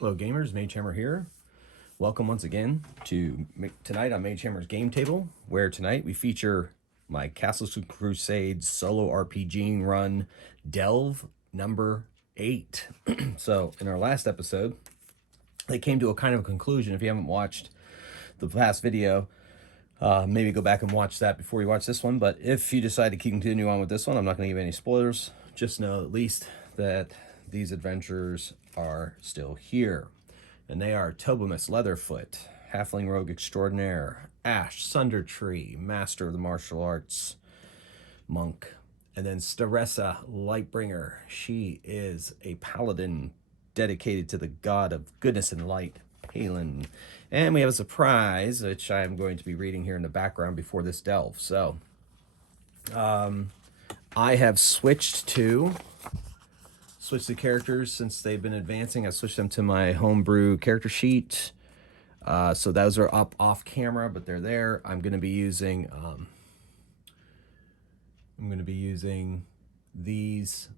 Hello gamers, magehammer here. Welcome once again to tonight on magehammer's game table, where tonight we feature my Castles of Crusades solo RPG run Delve number 8. So in our last episode, they came to a kind of a conclusion. If you haven't watched the past video, maybe go back and watch that before you watch this one. But if you decide to continue on with this one, I'm not going to give any spoilers. Just know at least that these adventures are still here. And they are Tobamus Leatherfoot, Halfling Rogue Extraordinaire, Ash Sundertree, Master of the Martial Arts, Monk, and then Staressa Lightbringer. She is a paladin dedicated to the god of goodness and light, Palin. And we have a surprise, which I'm going to be reading here in the background before this delve. So, I have switched the characters since they've been advancing. I switched them to my homebrew character sheet. So those are up off camera, but they're there. I'm going to be using these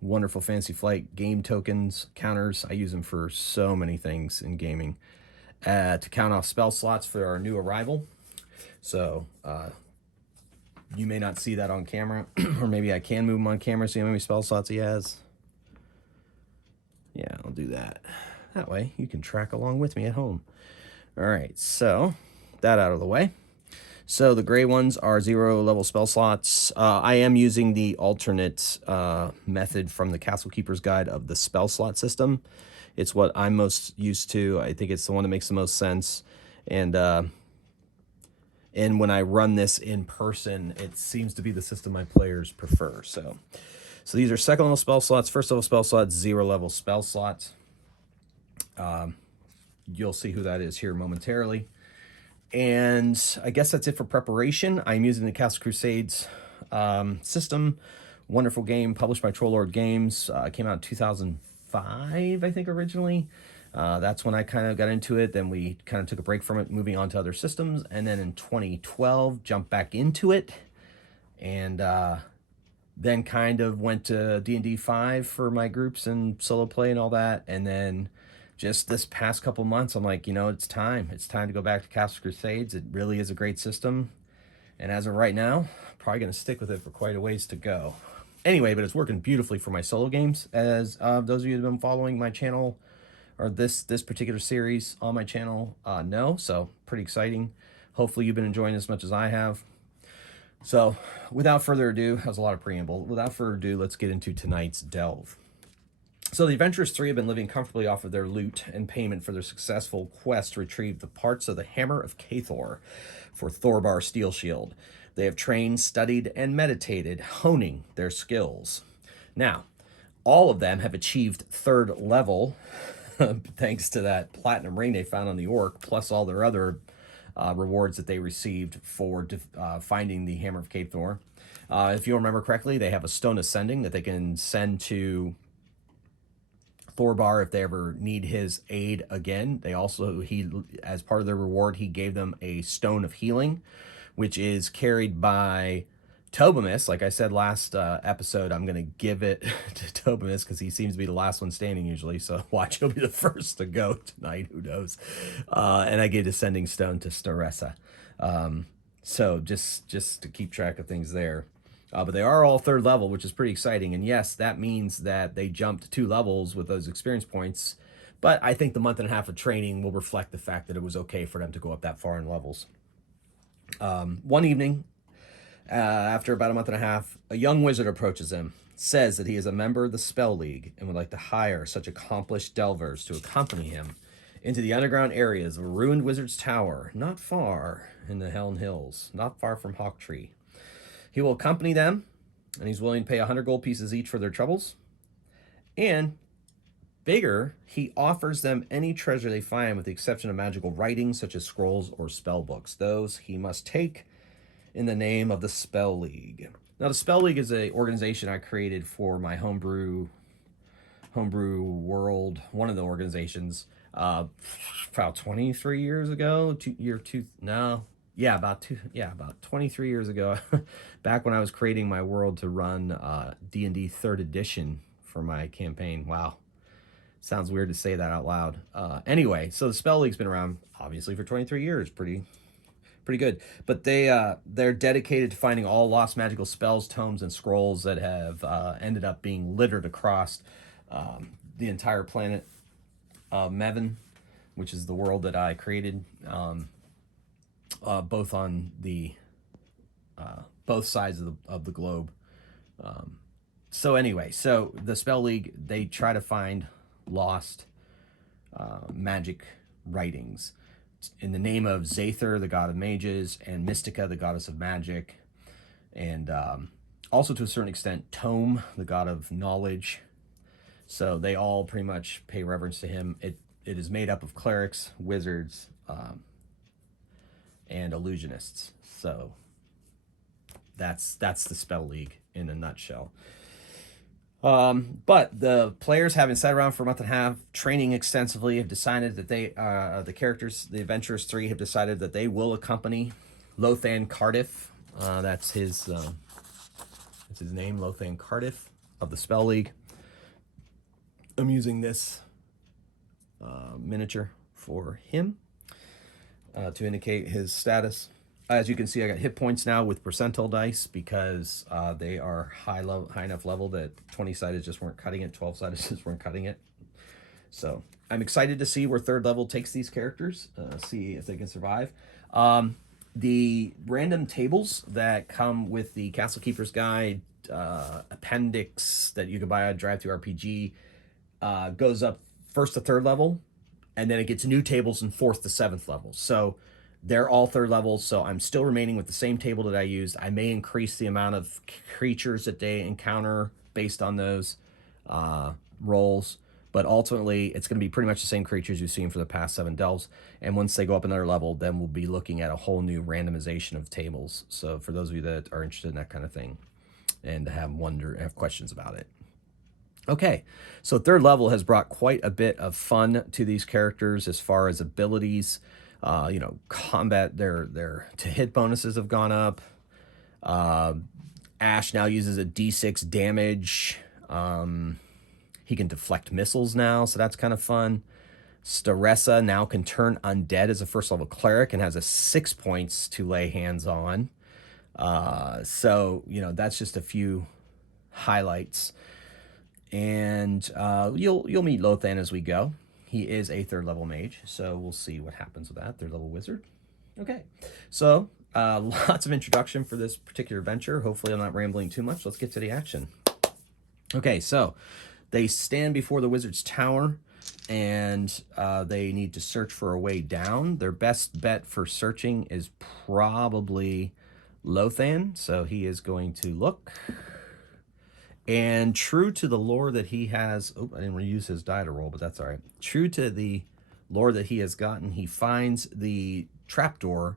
wonderful Fantasy Flight game tokens counters. I use them for so many things in gaming to count off spell slots for our new arrival. So you may not see that on camera, or maybe I can move them on camera, see how many spell slots he has. Yeah, I'll do that. That way you can track along with me at home. All right, so that out of the way. So the gray ones are 0 level spell slots. I am using the alternate method from the Castle Keeper's Guide of the spell slot system. It's what I'm most used to. I think it's the one that makes the most sense. And when I run this in person, it seems to be the system my players prefer. So these are second level spell slots, first level spell slots, 0 level spell slots. You'll see who that is here momentarily. And I guess that's it for preparation. I'm using the Castle Crusades system. Wonderful game, published by Trollord Games. Came out in 2005, I think, originally. That's when I kind of got into it. Then we kind of took a break from it, moving on to other systems. And then in 2012, jumped back into it. And then kind of went to D&D 5 for my groups and solo play and all that. And then just this past couple months, I'm like, it's time. It's time to go back to Castle Crusades. It really is a great system. And as of right now, probably going to stick with it for quite a ways to go. Anyway, but it's working beautifully for my solo games. As those of you that have been following my channel, or this particular series on my channel, know. So pretty exciting. Hopefully you've been enjoying it as much as I have. So without further ado, that was a lot of preamble. Without further ado, let's get into tonight's delve. So the Adventurers 3 have been living comfortably off of their loot and payment for their successful quest to retrieve the parts of the Hammer of Cathor for Thorbar Steel Shield. They have trained, studied, and meditated, honing their skills. Now, all of them have achieved 3rd level, thanks to that platinum ring they found on the orc, plus all their other rewards that they received for finding the Hammer of Cathor. If you remember correctly, they have a Stone Ascending that they can send to Thorbar if they ever need his aid again. They also, as part of their reward, he gave them a Stone of Healing, which is carried by Tobamus. Like I said last episode, I'm going to give it to Tobamus because he seems to be the last one standing usually. So watch, he'll be the first to go tonight. Who knows? And I gave Descending Stone to Staressa. So just to keep track of things there. But they are all 3rd level, which is pretty exciting. And yes, that means that they jumped 2 levels with those experience points. But I think the month and a half of training will reflect the fact that it was okay for them to go up that far in levels. One evening, after about a month and a half, a young wizard approaches him, says that he is a member of the Spell League and would like to hire such accomplished delvers to accompany him into the underground areas of a ruined wizard's tower, not far in the Helm Hills, not far from Hawktree. He will accompany them, and he's willing to pay 100 gold pieces each for their troubles. And bigger, he offers them any treasure they find with the exception of magical writings such as scrolls or spell books. Those he must take in the name of the Spell League. Now, the Spell League is an organization I created for my homebrew world, one of the organizations, about 23 years ago, about 23 years ago, back when I was creating my world to run D&D 3rd edition for my campaign. Wow, Sounds weird to say that out loud. Anyway, so the Spell League's been around obviously for 23 years. Pretty good. But they're dedicated to finding all lost magical spells, tomes, and scrolls that have ended up being littered across the entire planet of Mevin, which is the world that I created, both on the both sides of the globe. So anyway, so the Spell League, they try to find lost magic writings in the name of Zather, the god of mages, and Mystica, the goddess of magic, and also to a certain extent Tome, the god of knowledge. So they all pretty much pay reverence to him. It is made up of clerics, wizards, and illusionists. So that's the Spell League in a nutshell. But the players, having sat around for a month and a half, training extensively, have decided that they, the characters, the Adventurers 3, have decided that they will accompany Lothan Cardiff. That's his name, Lothan Cardiff of the Spell League. I'm using this miniature for him to indicate his status. As you can see, I got hit points now with percentile dice because they are high enough level that 20-sided just weren't cutting it, 12-sided just weren't cutting it. So I'm excited to see where 3rd level takes these characters, see if they can survive. The random tables that come with the Castle Keeper's Guide appendix that you can buy on Drive-Thru RPG goes up 1st to 3rd level, and then it gets new tables in 4th to 7th level. So they're all 3rd levels, so I'm still remaining with the same table that I used. I may increase the amount of creatures that they encounter based on those rolls, but ultimately it's going to be pretty much the same creatures you've seen for the past 7 delves. And once they go up another level, then we'll be looking at a whole new randomization of tables. So for those of you that are interested in that kind of thing and have questions about it. Okay, so 3rd level has brought quite a bit of fun to these characters as far as abilities. Combat, their to hit bonuses have gone up. Ash now uses a D6 damage. He can deflect missiles now, so that's kind of fun. Staressa now can turn undead as a 1st level cleric and has a 6 points to lay hands on. So that's just a few highlights. And you'll meet Lothan as we go. He is a 3rd level mage, so we'll see what happens with that. 3rd level wizard. Okay, so lots of introduction for this particular adventure. Hopefully I'm not rambling too much. Let's get to the action. Okay, so they stand before the wizard's tower, and they need to search for a way down. Their best bet for searching is probably Lothan, so he is going to look. And true to the lore that he has, I didn't reuse his die to roll, but that's all right. True to the lore that he has gotten, he finds the trapdoor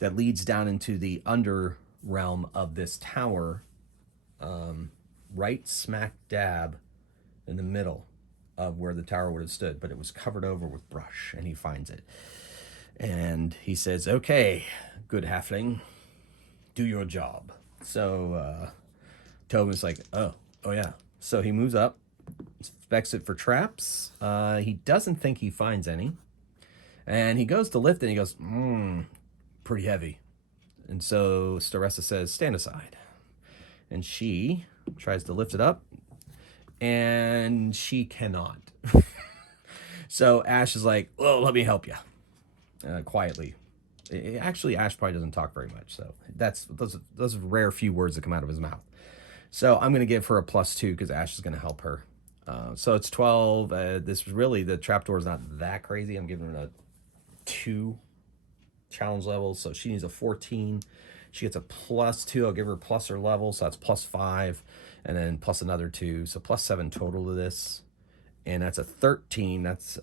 that leads down into the under realm of this tower, right smack dab in the middle of where the tower would have stood, but it was covered over with brush, and he finds it. And he says, okay, good halfling, do your job. So, Tobin's like, oh yeah. So he moves up, inspects it for traps. He doesn't think he finds any. And he goes to lift it, and he goes, pretty heavy. And so Staressa says, stand aside. And she tries to lift it up, and she cannot. So Ash is like, well, let me help you. Quietly. Actually, Ash probably doesn't talk very much, so those are rare few words that come out of his mouth. So I'm going to give her a +2 because Ash is going to help her. So it's 12. This really, the trapdoor is not that crazy. I'm giving her a 2 challenge level, so she needs a 14. She gets a +2. I'll give her plus her level, so that's +5, and then plus another 2, so +7 total to this. And that's a 13. That's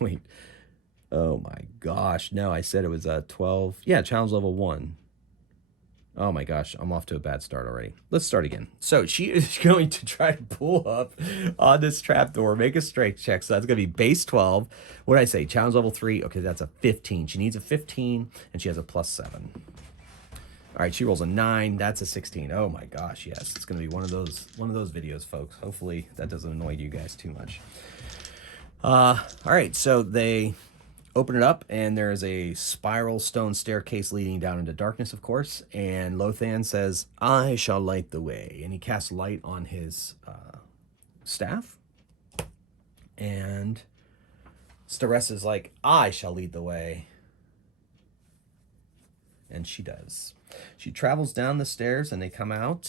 wait. Oh my gosh! No, I said it was a 12. Yeah, challenge level 1. Oh my gosh, I'm off to a bad start already. Let's start again. So she is going to try to pull up on this trapdoor, make a strength check. So that's going to be base 12. What did I say? Challenge level 3. Okay, that's a 15. She needs a 15, and she has a +7. All right, she rolls a 9. That's a 16. Oh my gosh, yes. It's going to be one of those videos, folks. Hopefully that doesn't annoy you guys too much. All right, so they open it up, and there's a spiral stone staircase leading down into darkness, of course. And Lothan says, "I shall light the way." And he casts light on his staff. And Staressa's like, "I shall lead the way." And she does. She travels down the stairs, and they come out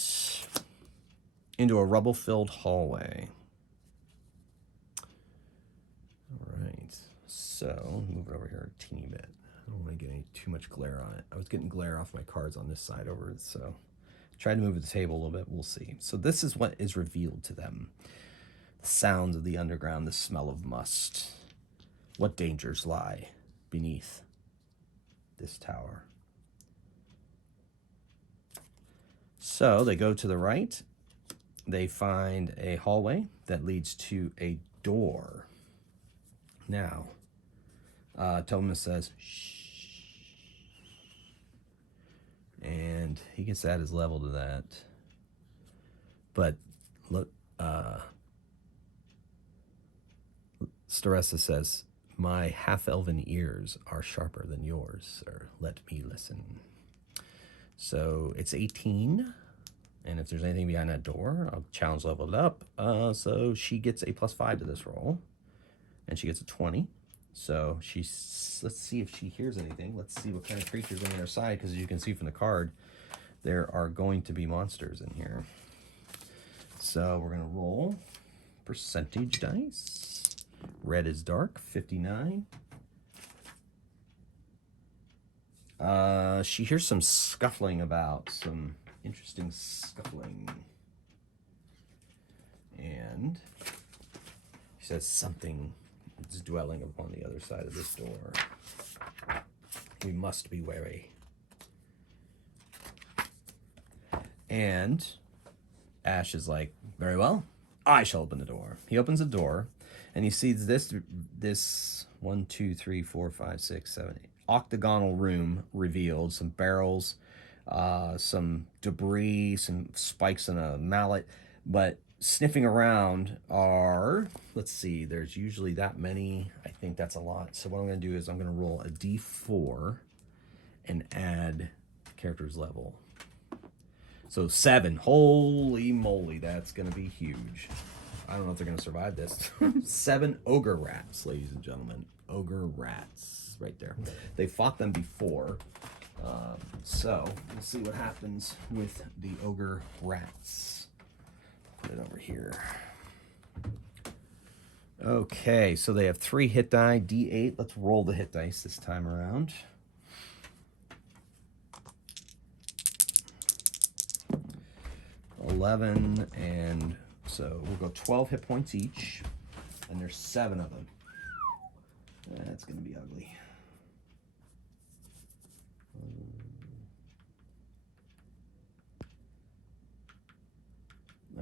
into a rubble-filled hallway. All right. So, move it over here a teeny bit. I don't want to get too much glare on it. I was getting glare off my cards on this side over it, so try to move the table a little bit. We'll see. So this is what is revealed to them. The sounds of the underground, the smell of must. What dangers lie beneath this tower? So they go to the right. They find a hallway that leads to a door. Now, Thomas says, "Shh." And he gets at his level to that. But look, Staressa says, "My half-elven ears are sharper than yours, sir. Let me listen." So it's 18. And if there's anything behind that door, I'll challenge level it up. So she gets a +5 to this roll. And she gets a 20. So let's see if she hears anything. Let's see what kind of creatures are on her side, because as you can see from the card, there are going to be monsters in here. So we're going to roll percentage dice. Red is dark, 59. She hears some scuffling about, some interesting scuffling. And she says something is dwelling upon the other side of this door. We must be wary. And Ash is like, "Very well, I shall open the door." He opens the door, and he sees this 1, 2, 3, 4, 5, 6, 7, 8 octagonal room revealed. Some barrels, some debris, some spikes and a mallet. But sniffing around are, let's see, there's usually that many. I think that's a lot. So what I'm going to do is I'm going to roll a d4 and add the character's level. So 7. Holy moly, that's going to be huge. I don't know if they're going to survive this. 7 ogre rats, ladies and gentlemen. Ogre rats. Right there. They fought them before. So we'll see what happens with the ogre rats. Put it over here. Okay, so they have 3 hit die, d8. Let's roll the hit dice this time around. $11, and so we'll go 12 hit points each, and there's 7 of them. That's going to be ugly.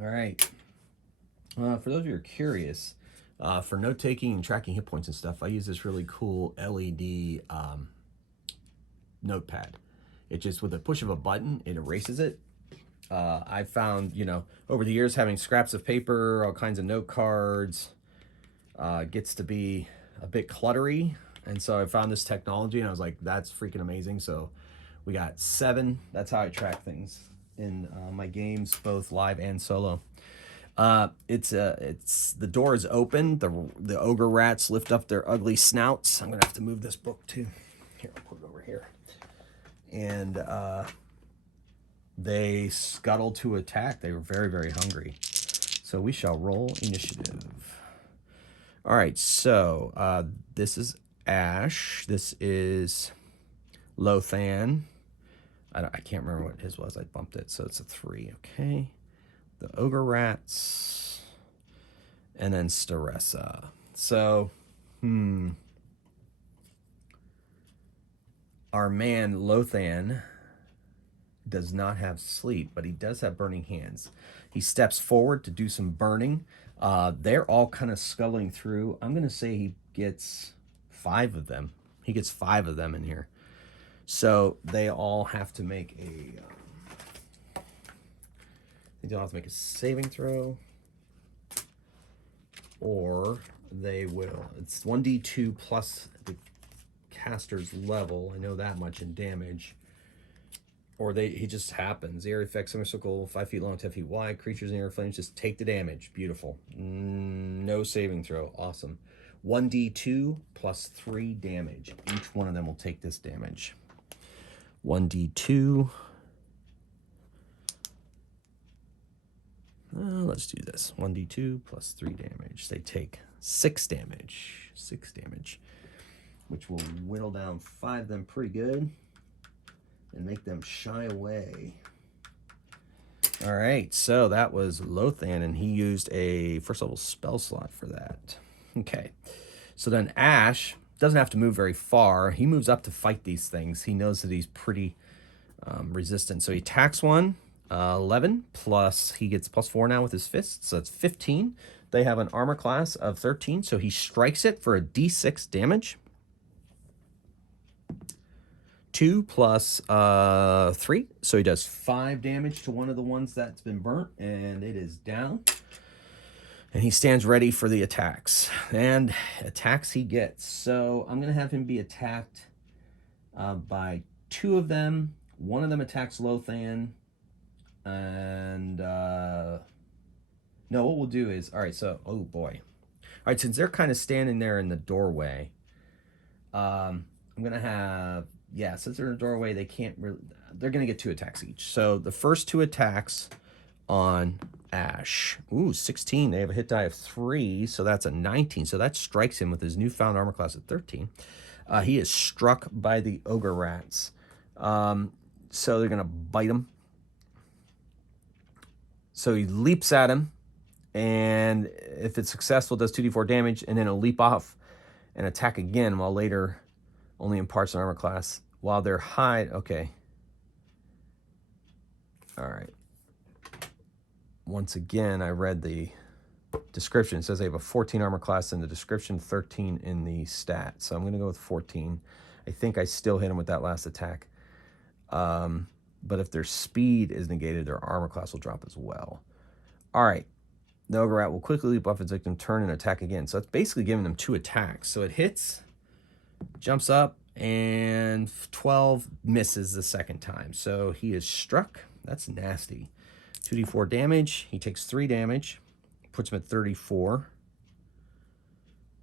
All right. For those of you who are curious, for note-taking and tracking hit points and stuff, I use this really cool LED notepad. It just, with a push of a button, it erases it. I found, over the years, having scraps of paper, all kinds of note cards, gets to be a bit cluttery. And so I found this technology, and I was like, that's freaking amazing. So we got 7. That's how I track things in my games, both live and solo. It's the door is open. The ogre rats lift up their ugly snouts. I'm gonna have to move this book too. Here, I'll put it over here. And they scuttled to attack. They were very, very hungry. So we shall roll initiative. All right, so this is Ash. This is Lothan. I can't remember what his was. I bumped it, so it's a 3. Okay. The ogre rats. And then Staressa. So, our man Lothan does not have sleep, but he does have burning hands. He steps forward to do some burning. They're all kind of sculling through. I'm going to say he gets 5 of them. He gets 5 of them in here. So they all have to make a... they all have to make a saving throw. Or they will... it's 1d2 plus the caster's level. I know that much in damage. Or he just happens. The area effect, semicircle, 5 feet long, 10 feet wide. Creatures in the air flames just take the damage. Beautiful. No saving throw. Awesome. 1d2 plus 3 damage. Each one of them will take this damage. 1d2. Let's do this. 1d2 plus 3 damage. They take 6 damage. 6 damage. Which will whittle down 5 of them pretty good. And make them shy away. All right, so that was Lothan, and he used a first level spell slot for that. Okay, so then Ash doesn't have to move very far. He moves up to fight these things. He knows that he's pretty resistant. So he attacks one, 11, plus he gets +4 now with his fists, so that's 15. They have an armor class of 13, so he strikes it for a d6 damage. 2 plus 3, so he does 5 damage to one of the ones that's been burnt, and it is down. And he stands ready for the attacks. And attacks he gets. So I'm going to have him be attacked by 2 of them. One of them attacks Lothan. And no, what we'll do is, all right, so, oh boy. All right, since they're kind of standing there in the doorway, I'm going to have... yeah, since they're in a doorway, they can't really... they're going to get 2 attacks each. So the first 2 attacks on Ash. Ooh, 16. They have a hit die of 3, so that's a 19. So that strikes him with his newfound armor class of 13. He is struck by the ogre rats. So they're going to bite him. So he leaps at him, and if it's successful, it does 2d4 damage, and then it'll leap off and attack again, while later... only imparts an armor class while they're hide. Okay. All right. Once again, I read the description. It says they have a 14 armor class in the description, 13 in the stat. So I'm going to go with 14. I think I still hit them with that last attack. But if their speed is negated, their armor class will drop as well. All right. The ogre rat will quickly leap off its victim, turn, and attack again. So that's basically giving them 2 attacks. So it hits... jumps up, and 12 misses the second time. So he is struck. That's nasty. 2d4 damage. He takes 3 damage. Puts him at 34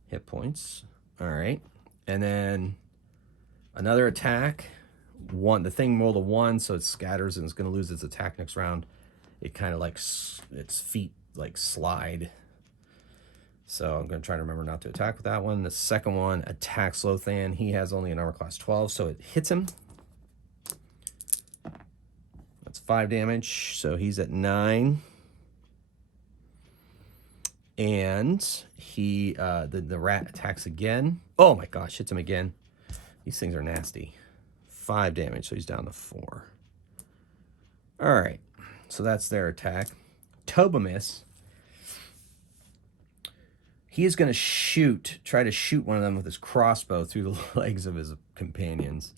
hit points. All right. And then another attack. The thing rolled a 1, so it scatters and it's going to lose its attack next round. It kind of like its feet like slide. So I'm going to try to remember not to attack with that one. The second one attacks Lothan. He has only an armor class 12, so it hits him. That's 5 damage, so he's at 9. And he, the rat attacks again. Oh my gosh, hits him again. These things are nasty. 5 damage, so he's down to 4. All right, so that's their attack. Tobamus. He is going to try to shoot one of them with his crossbow through the legs of his companions.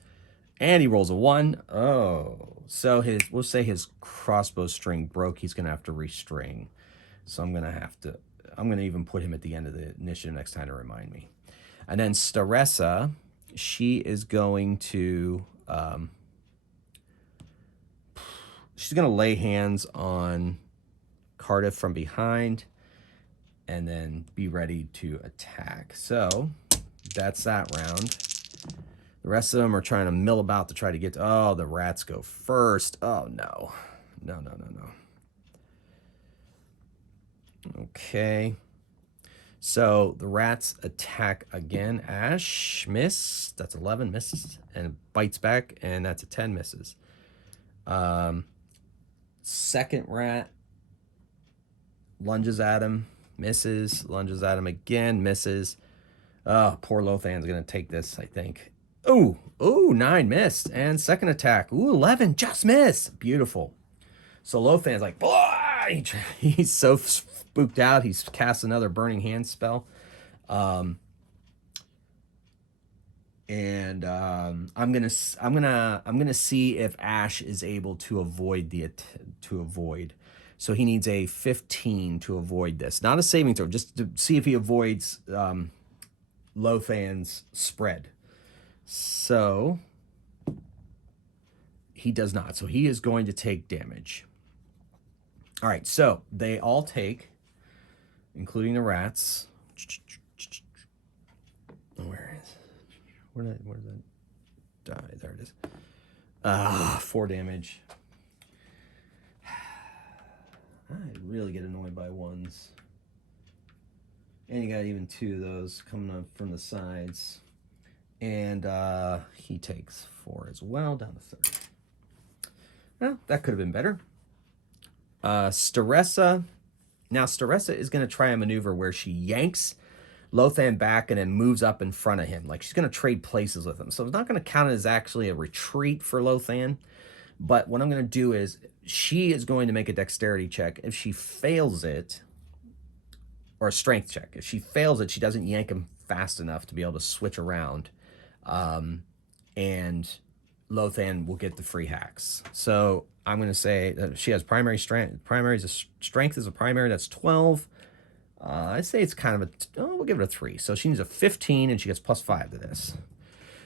And he rolls a 1. Oh, so we'll say his crossbow string broke. He's going to have to restring. So I'm going to even put him at the end of the initiative next time to remind me. And then Staressa, she is going to, she's going to lay hands on Cardiff from behind and then be ready to attack. So that's that round. The rest of them are trying to mill about to try to get to... oh, the rats go first. Oh, no. No. Okay. So the rats attack again. Ash, miss. That's 11, misses. And bites back, and that's a 10, misses. Second rat lunges at him, misses. Lunges at him again, misses. Oh, poor Lothan's going to take this, I think. Ooh, 9 missed. And second attack. Ooh, 11 just missed. Beautiful. So Lothan's like, he's so spooked out. He's cast another Burning Hand spell. And I'm gonna see if Ash is able to avoid So he needs a 15 to avoid this. Not a saving throw, just to see if he avoids Lothan's spread. So he does not. So he is going to take damage. All right, so they all take, including the rats. Where did that die? There it is. 4 damage. I really get annoyed by ones. And you got even 2 of those coming up from the sides. And he takes 4 as well, down to 30. Well, that could have been better. Staressa. Now, Staressa is going to try a maneuver where she yanks Lothan back and then moves up in front of him. Like, she's going to trade places with him. So it's not going to count as actually a retreat for Lothan. But what I'm going to do is she is going to make a dexterity check. If she fails it, or a strength check. If she fails it, she doesn't yank him fast enough to be able to switch around. And Lothan will get the free hacks. So I'm going to say that she has primary strength. Strength is a primary. That's 12. I say it's kind of we'll give it a 3. So she needs a 15 and she gets +5 to this.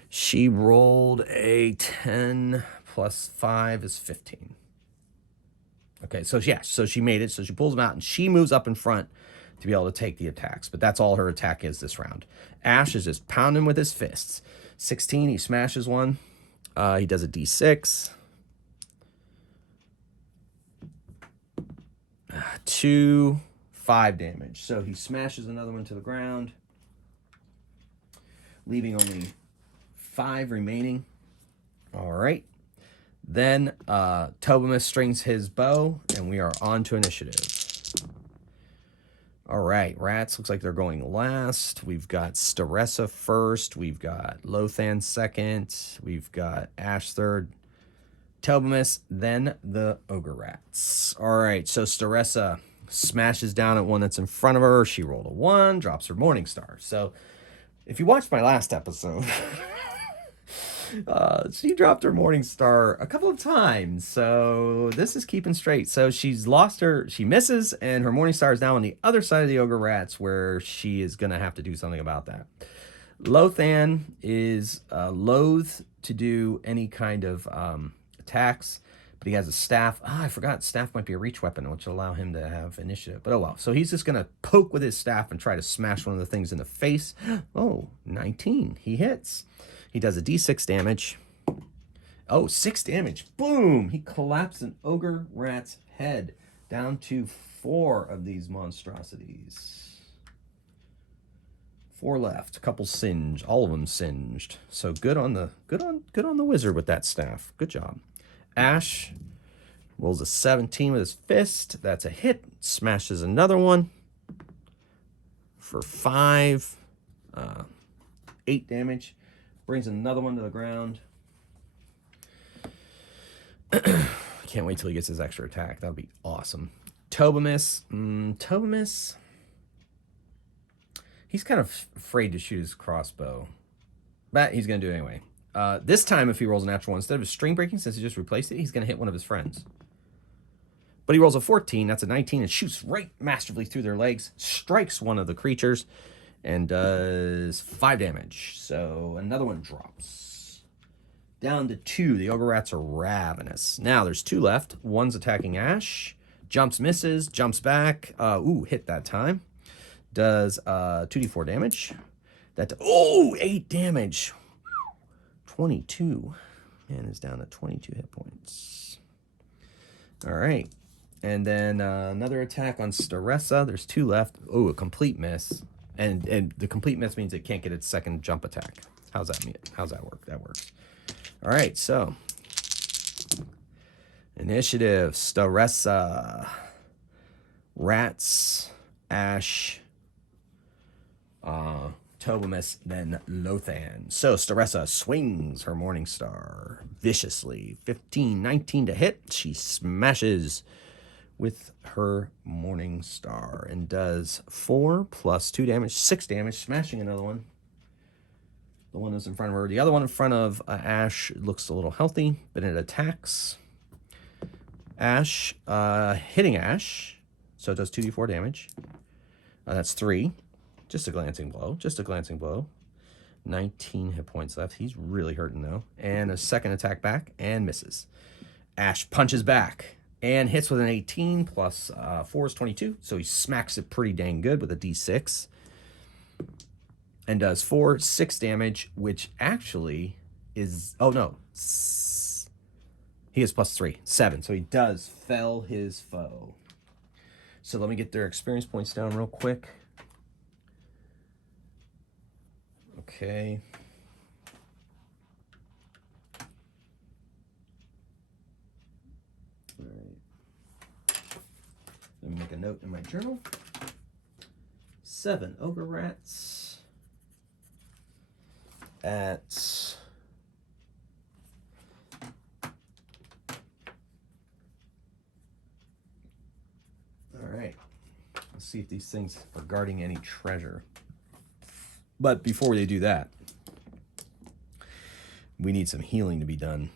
She rolled a 10 plus 5 is 15. Okay, so yeah, so she made it. So she pulls him out and she moves up in front to be able to take the attacks. But that's all her attack is this round. Ash is just pounding with his fists. 16, he smashes one. He does a D6. 2, 5 damage. So he smashes another one to the ground, leaving only 5 remaining. All right. Then Tobimus strings his bow, and we are on to initiative. All right, rats looks like they're going last. We've got Staressa first. We've got Lothan second. We've got Ash third. Tobimus, then the ogre rats. All right, so Staressa smashes down at one that's in front of her. She rolled a 1, drops her Morning Star. So if you watched my last episode, she dropped her Morning Star a couple of times. So this is keeping straight. So she's lost her, she misses, and her Morning Star is now on the other side of the ogre rats where she is going to have to do something about that. Lothan is loath to do any kind of attacks, but he has a staff. I forgot staff might be a reach weapon, which will allow him to have initiative. But oh well. So he's just going to poke with his staff and try to smash one of the things in the face. Oh, 19. He hits. He does a D6 damage. Oh, 6 damage. Boom! He collapsed an ogre rat's head down to 4 of these monstrosities. 4 left. A couple singed. All of them singed. So good on the wizard with that staff. Good job. Ash rolls a 17 with his fist. That's a hit. Smashes another one for 5. 8 damage. Brings another one to the ground. Can't wait till he gets his extra attack. That would be awesome. Tobimus. Tobimus. He's kind of afraid to shoot his crossbow. But he's going to do it anyway. This time, if he rolls a natural 1, instead of a string breaking, since he just replaced it, he's going to hit one of his friends. But he rolls a 14. That's a 19 and shoots right masterfully through their legs. Strikes one of the creatures and does 5 damage. So another one drops. Down to 2. The ogre rats are ravenous. Now there's 2 left. One's attacking Ash. Jumps, misses, jumps back. Hit that time. Does 2d4 damage. 8 damage. 22. And is down to 22 hit points. All right. And then another attack on Staressa. There's 2 left. Oh, a complete miss. And the complete miss means it can't get its second jump attack. How's that mean? How's that work? That works. All right, so initiative, Staressa, rats, Ash, Tobimus, then Lothan. So Staressa swings her Morning Star viciously. 15, 19 to hit. She smashes with her Morning Star and does 4 plus 2 damage, 6 damage, smashing another one. The one that's in front of her. The other one in front of Ash looks a little healthy, but it attacks Ash, hitting Ash. So it does 2d4 damage. That's 3. Just a glancing blow. Just a glancing blow. 19 hit points left. He's really hurting, though. And a second attack back and misses. Ash punches back and hits with an 18 plus 4 is 22. So he smacks it pretty dang good with a d6. And does 6 damage, which actually is... Oh, no. He has plus 3. 7. So he does fell his foe. So let me get their experience points down real quick. Okay. All right. Let me make a note in my journal. 7 ogre rats at all right. Let's see if these things are guarding any treasure. But before they do that, we need some healing to be done.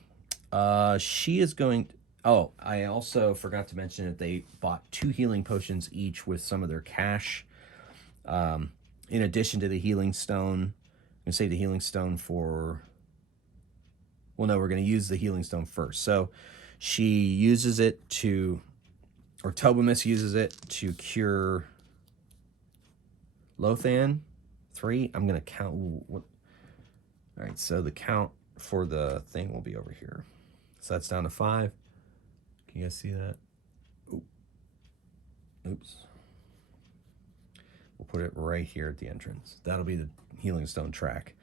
She is going... Oh, I also forgot to mention that they bought 2 healing potions each with some of their cash. In addition to the healing stone. I'm going to save the healing stone for... Well, no, we're going to use the healing stone first. So she uses it to... Or Tobamus uses it to cure Lothan. 3. I'm going to count... All right, so the count for the thing will be over here. So that's down to 5. Can you guys see that? Oops. We'll put it right here at the entrance. That'll be the healing stone track.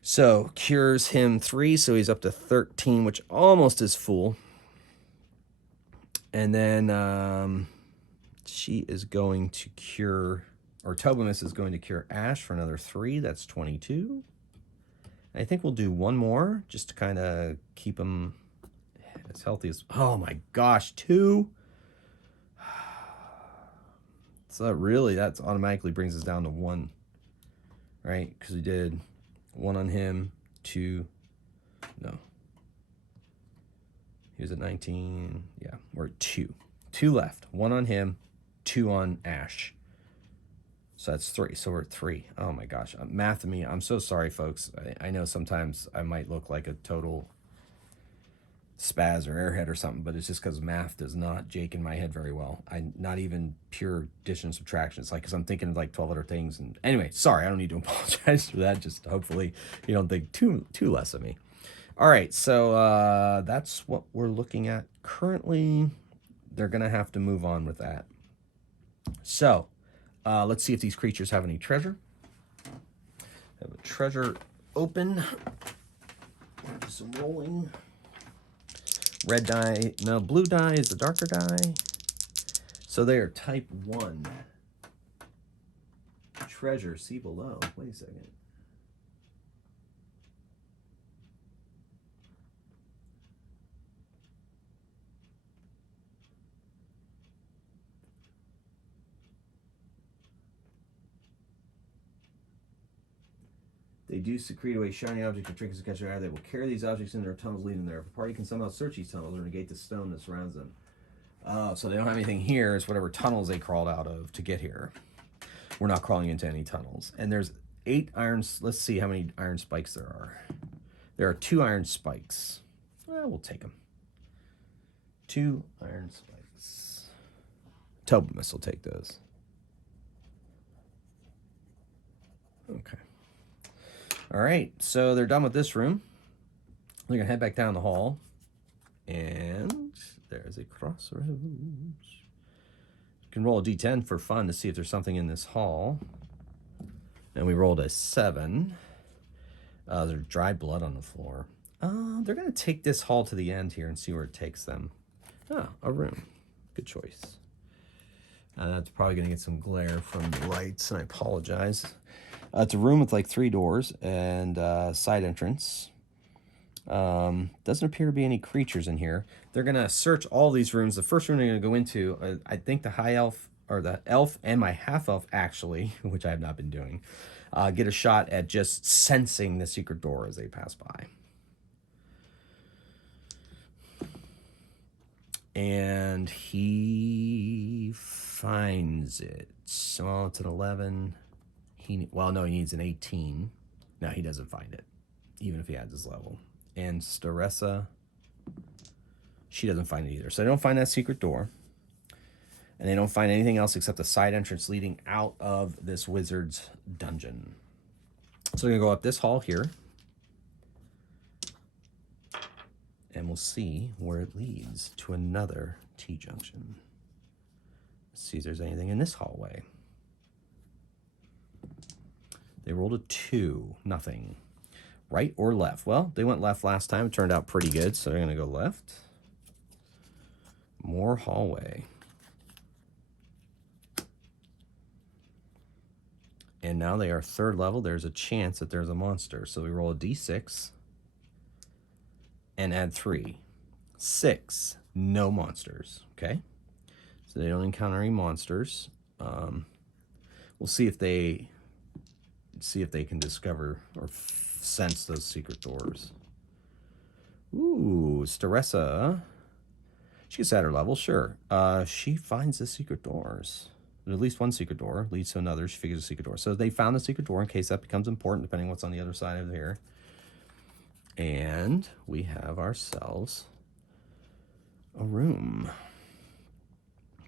So cures him 3, so he's up to 13, which almost is full. And then she is going to cure, or Tobamus is going to cure Ash for another 3. That's 22. I think we'll do one more just to kind of keep him as healthy as... Oh my gosh, 2? So that automatically brings us down to 1, right? Because we did 1 on him, 2, no. He was at 19, yeah, we're at 2. 2 left, 1 on him, 2 on Ash. So that's 3, so we're at 3. Oh my gosh, math to me, I'm so sorry, folks. I know sometimes I might look like a total spaz or airhead or something, but it's just because math does not jake in my head very well. Not even pure addition and subtraction. It's like, because I'm thinking of like 12 other things. And anyway, sorry, I don't need to apologize for that. Just hopefully you don't think too less of me. All right, so that's what we're looking at currently. They're going to have to move on with that. So let's see if these creatures have any treasure. Have a treasure open. Do some rolling. Red die, no, blue die is the darker die. So they are type 1. Treasure, see below. Wait a second. They do secrete away shiny objects or trinkets to catch their eye. They will carry these objects in their tunnels leading there. If a party can somehow search these tunnels or negate the stone that surrounds them. So they don't have anything here. It's whatever tunnels they crawled out of to get here. We're not crawling into any tunnels. And there's 8 irons. Let's see how many iron spikes there are. There are 2 iron spikes. Well, we'll take them. 2 iron spikes. Tobamus will take those. Okay. All right, so they're done with this room. They're gonna head back down the hall. And there's a crossroads. You can roll a d10 for fun to see if there's something in this hall. And we rolled a 7. There's dried blood on the floor. They're gonna take this hall to the end here and see where it takes them. Ah, a room. Good choice. That's probably gonna get some glare from the lights, and I apologize. It's a room with like 3 doors and side entrance. Doesn't appear to be any creatures in here. They're going to search all these rooms. The first room they're going to go into, I think the high elf or the elf and my half elf actually, which I have not been doing, get a shot at just sensing the secret door as they pass by. And he finds it. So it's an 11. Well, no, he needs an 18. No, he doesn't find it, even if he adds his level. And Staressa, she doesn't find it either. So they don't find that secret door. And they don't find anything else except a side entrance leading out of this wizard's dungeon. So we're going to go up this hall here. And we'll see where it leads to another T-junction. Let's see if there's anything in this hallway. They rolled a 2, nothing. Right or left? Well, they went left last time. It turned out pretty good, so they're going to go left. More hallway. And now they are 3rd level. There's a chance that there's a monster. So we roll a d6 and add 3. 6, no monsters, okay? So they don't encounter any monsters. We'll see if they can discover or sense those secret doors. Ooh, Staressa. She gets at her level, sure. She finds the secret doors. At least one secret door leads to another. She figures a secret door. So they found the secret door in case that becomes important, depending on what's on the other side of here. And we have ourselves a room.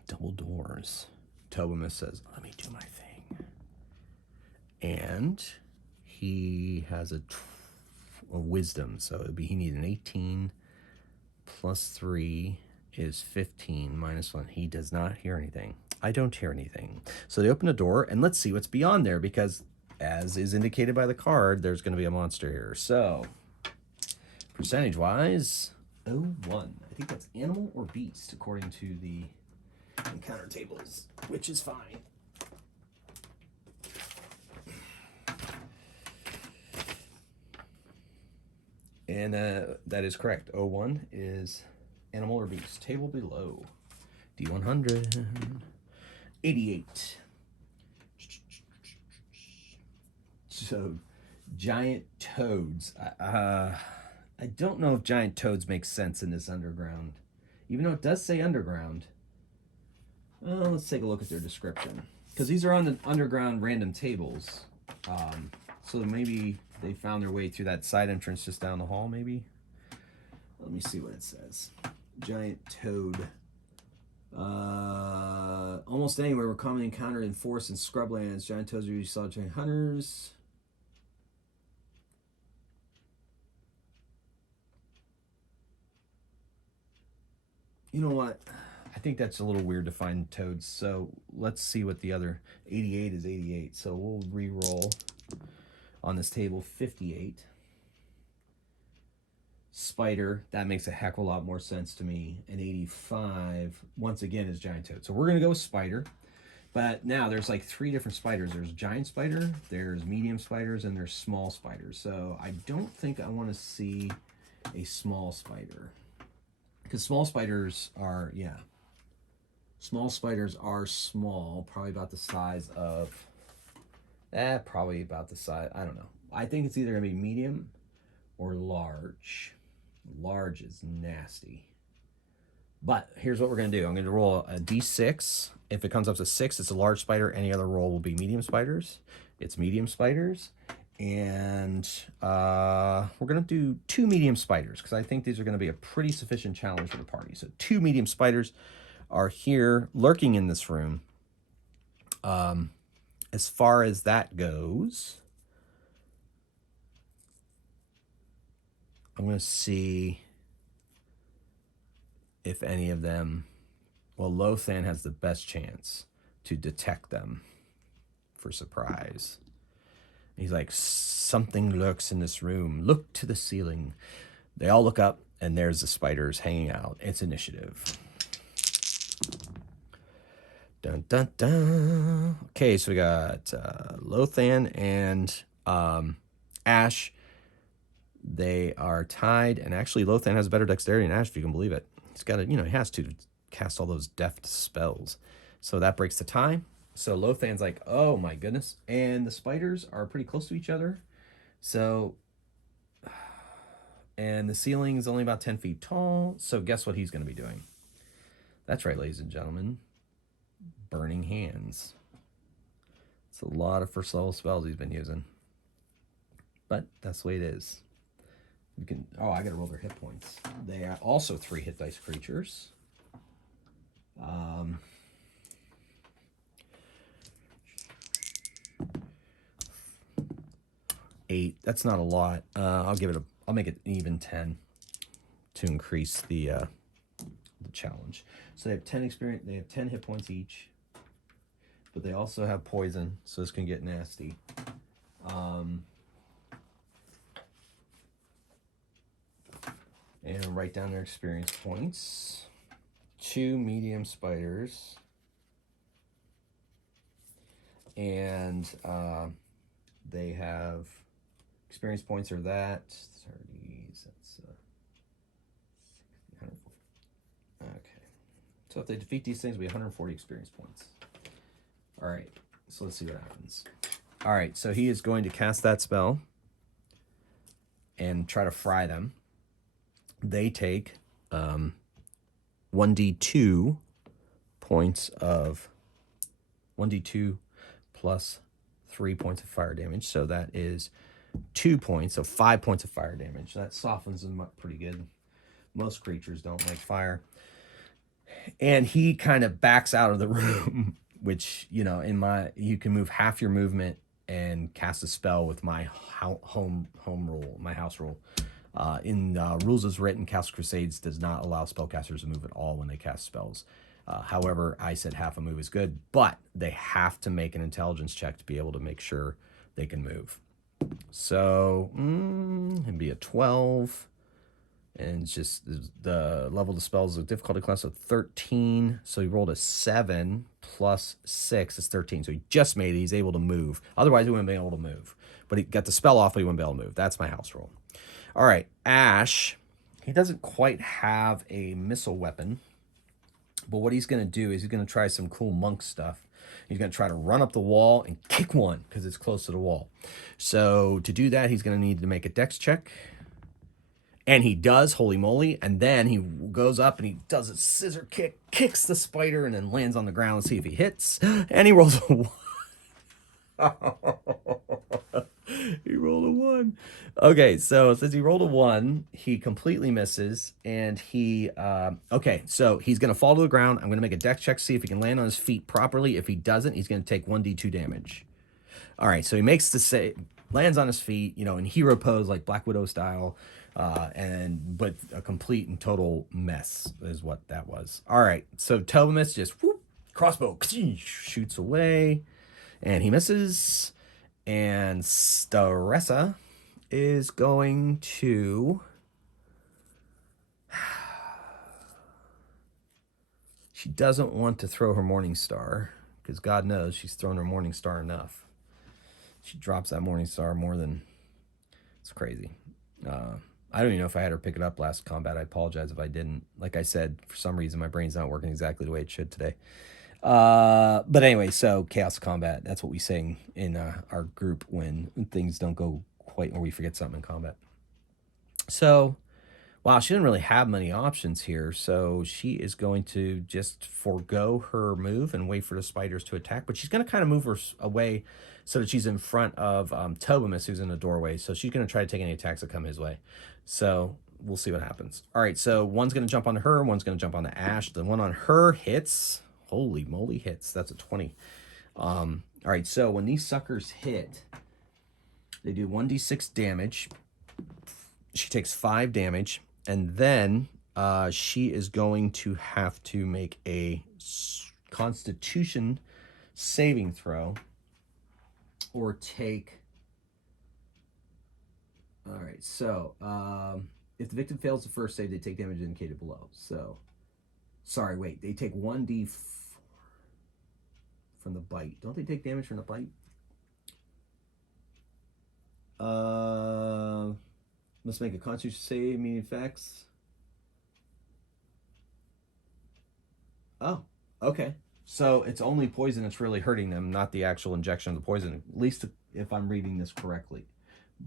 Double doors. Tobimus says, let me do my thing. And he has a wisdom, so he needs an 18 plus 3 is 15 minus 1. He does not hear anything. I don't hear anything. So they open the door, and let's see what's beyond there, because as is indicated by the card, there's going to be a monster here. So percentage-wise, 01. I think that's animal or beast, according to the encounter tables, which is fine. And that is correct. 01 is animal or beast. Table below. D100. 88. So, giant toads. I don't know if giant toads make sense in this underground. Even though it does say underground. Let's take a look at their description. Because these are on the underground random tables. So maybe they found their way through that side entrance just down the hall, maybe? Let me see what it says. Giant toad. Almost anywhere were commonly encountered in forests and scrublands. Giant toads are usually solitary hunters. You know what? I think that's a little weird to find toads. So let's see what the other 88 is. 88. So we'll re-roll on this table. 58. Spider, that makes a heck of a lot more sense to me. And 85, once again, is giant toad. So we're going to go with spider. But now there's like 3 different spiders. There's giant spider, there's medium spiders, and there's small spiders. So I don't think I want to see a small spider. Because small spiders are, small spiders are small, probably about the size of, probably about the size, I don't know. I think it's either going to be medium or large. Large is nasty. But here's what we're going to do. I'm going to roll a d6. If it comes up to 6, it's a large spider. Any other roll will be medium spiders. It's medium spiders. And we're going to do 2 medium spiders because I think these are going to be a pretty sufficient challenge for the party. So 2 medium spiders are here lurking in this room. As far as that goes, I'm going to see if any of them, well, Lothan has the best chance to detect them for surprise. He's like, something lurks in this room. Look to the ceiling. They all look up, and there's the spiders hanging out. It's initiative. Dun, dun, dun. Okay, so we got Lothan and Ash. They are tied, and actually Lothan has better dexterity than Ash, if you can believe it. He's got to, he has to cast all those deft spells. So that breaks the tie. So Lothan's like, oh my goodness. And the spiders are pretty close to each other. So, and the ceiling is only about 10 feet tall. So guess what he's going to be doing? That's right, ladies and gentlemen. Burning Hands. It's a lot of first level spells he's been using. But that's the way it is. You can. Oh, I got to roll their hit points. They are also 3 hit dice creatures. 8. That's not a lot. I'll give it a. I'll make it even 10 to increase the challenge. So they have 10 experience. They have 10 hit points each, but they also have poison, so this can get nasty. And write down their experience points. 2 medium spiders. And they have experience points are that 30s. That's 140. Okay. So if they defeat these things, we have 140 experience points. All right. So let's see what happens. All right. So he is going to cast that spell and try to fry them. They take 1d2 points of 1d2 plus 3 points of fire damage. So that is 2 points, so 5 points of fire damage. That softens them up pretty good. Most creatures don't like fire. And he kind of backs out of the room, which, you know, you can move half your movement and cast a spell with my home rule, my house rule. In Rules as Written, Castle Crusades does not allow spellcasters to move at all when they cast spells. However, I said half a move is good, but they have to make an intelligence check to be able to make sure they can move. So it'd be a 12, and it's just the level of the spells, the difficulty class of 13. So he rolled a 7 plus 6 is 13. So he just made it. He's able to move. Otherwise, he wouldn't be able to move. But he got the spell off, but he wouldn't be able to move. That's my house roll. All right, Ash. He doesn't quite have a missile weapon, but what he's going to do is he's going to try some cool monk stuff. He's going to try to run up the wall and kick one because it's close to the wall. So to do that, he's going to need to make a dex check. And he does, holy moly. And then he goes up and he does a scissor kick, kicks the spider, and then lands on the ground to see if he hits. And he rolls a 1. He rolled a 1. Okay, so since he rolled a 1, he completely misses, and he okay, so he's gonna fall to the ground. I'm gonna make a dex check to see if he can land on his feet properly. If he doesn't, he's gonna take 1d2 damage. All right, so he makes the save, lands on his feet, you know, in hero pose like Black Widow style, but a complete and total mess is what that was. All right, so Tobimus just whoop, crossbow shoots away, and he misses. And Staressa is going to... She doesn't want to throw her Morning Star, because God knows she's thrown her Morning Star enough. She drops that Morning Star more than... It's crazy. I don't even know if I had her pick it up last combat. I apologize if I didn't. Like I said, for some reason, my brain's not working exactly the way it should today. But anyway, so Chaos Combat, that's what we sing in our group when things don't go quite, or we forget something in combat. So, wow, she didn't really have many options here, so she is going to just forego her move and wait for the spiders to attack, but she's going to kind of move her away so that she's in front of Tobimus, who's in the doorway, so she's going to try to take any attacks that come his way. So we'll see what happens. All right, so one's going to jump onto her, one's going to jump onto Ash. The one on her hits... Holy moly, hits. That's a 20. All right, so when these suckers hit, they do 1d6 damage. She takes 5 damage, and then she is going to have to make a Constitution saving throw or take... All right, so if the victim fails the first save, they take damage indicated below. So, sorry, wait, they take 1d4 from the bite. Don't they take damage from the bite? Must make a Constitution save, meaning effects. Oh, okay. So it's only poison that's really hurting them, not the actual injection of the poison. At least if I'm reading this correctly.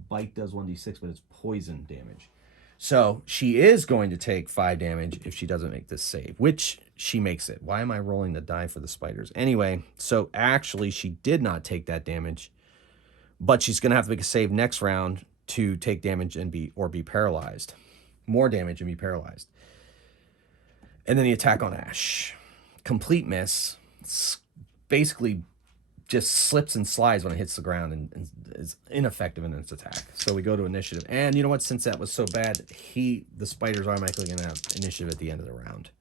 Bite does 1d6, but it's poison damage. So she is going to take 5 damage if she doesn't make this save, which she makes it. Why am I rolling the die for the spiders? Anyway, so actually she did not take that damage, but she's going to have to make a save next round to take damage and be paralyzed. More damage and be paralyzed. And then the attack on Ash. Complete miss. It's basically just slips and slides when it hits the ground and is ineffective in its attack. So we go to initiative. And you know what? Since that was so bad, the spider's automatically going to have initiative at the end of the round.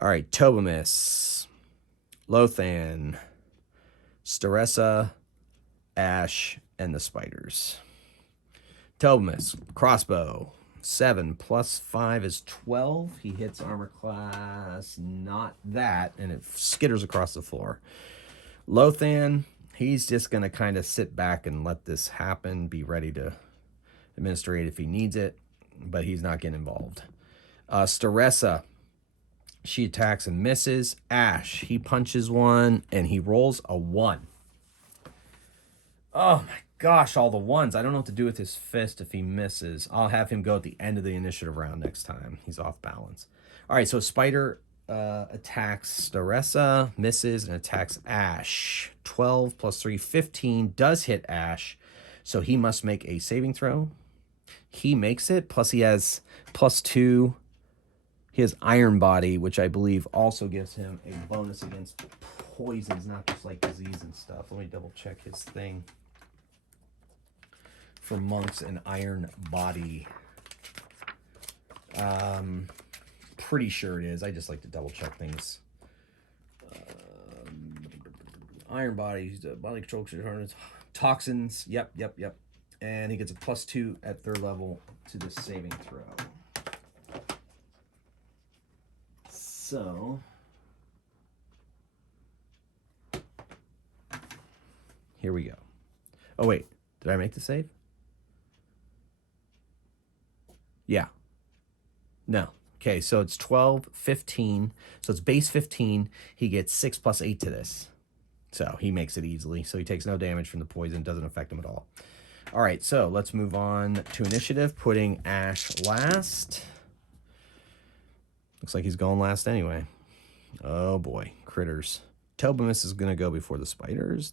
All right, Tobamis, Lothan, Staressa, Ash, and the spiders. Tobamis, crossbow. 7 plus 5 is 12. He hits armor class, not that, and it skitters across the floor. Lothan, he's just going to kind of sit back and let this happen, be ready to administrate if he needs it, but he's not getting involved. Staressa, she attacks and misses. Ash, he punches one, and he rolls a 1. Oh, my gosh, all the ones. I don't know what to do with his fist if he misses. I'll have him go at the end of the initiative round next time. He's off balance. All right, so Spider attacks Staressa, misses, and attacks Ash. 12 plus 3, 15, does hit Ash, so he must make a saving throw. He makes it, plus he has plus 2. He has Iron Body, which I believe also gives him a bonus against poisons, not just like disease and stuff. Let me double check his thing. For monks, and Iron Body. Pretty sure it is. I just like to double check things. Iron Body, body control, toxins. Yep. And he gets a plus 2 at 3rd level to the saving throw. So here we go. Oh wait, did I make the save? Yeah. No. Okay, so it's 12, 15. So it's base 15. He gets 6 plus 8 to this. So he makes it easily. So he takes no damage from the poison. Doesn't affect him at all. All right, so let's move on to initiative, putting Ash last. Looks like he's going last anyway. Oh, boy. Critters. Tobamis is going to go before the spiders,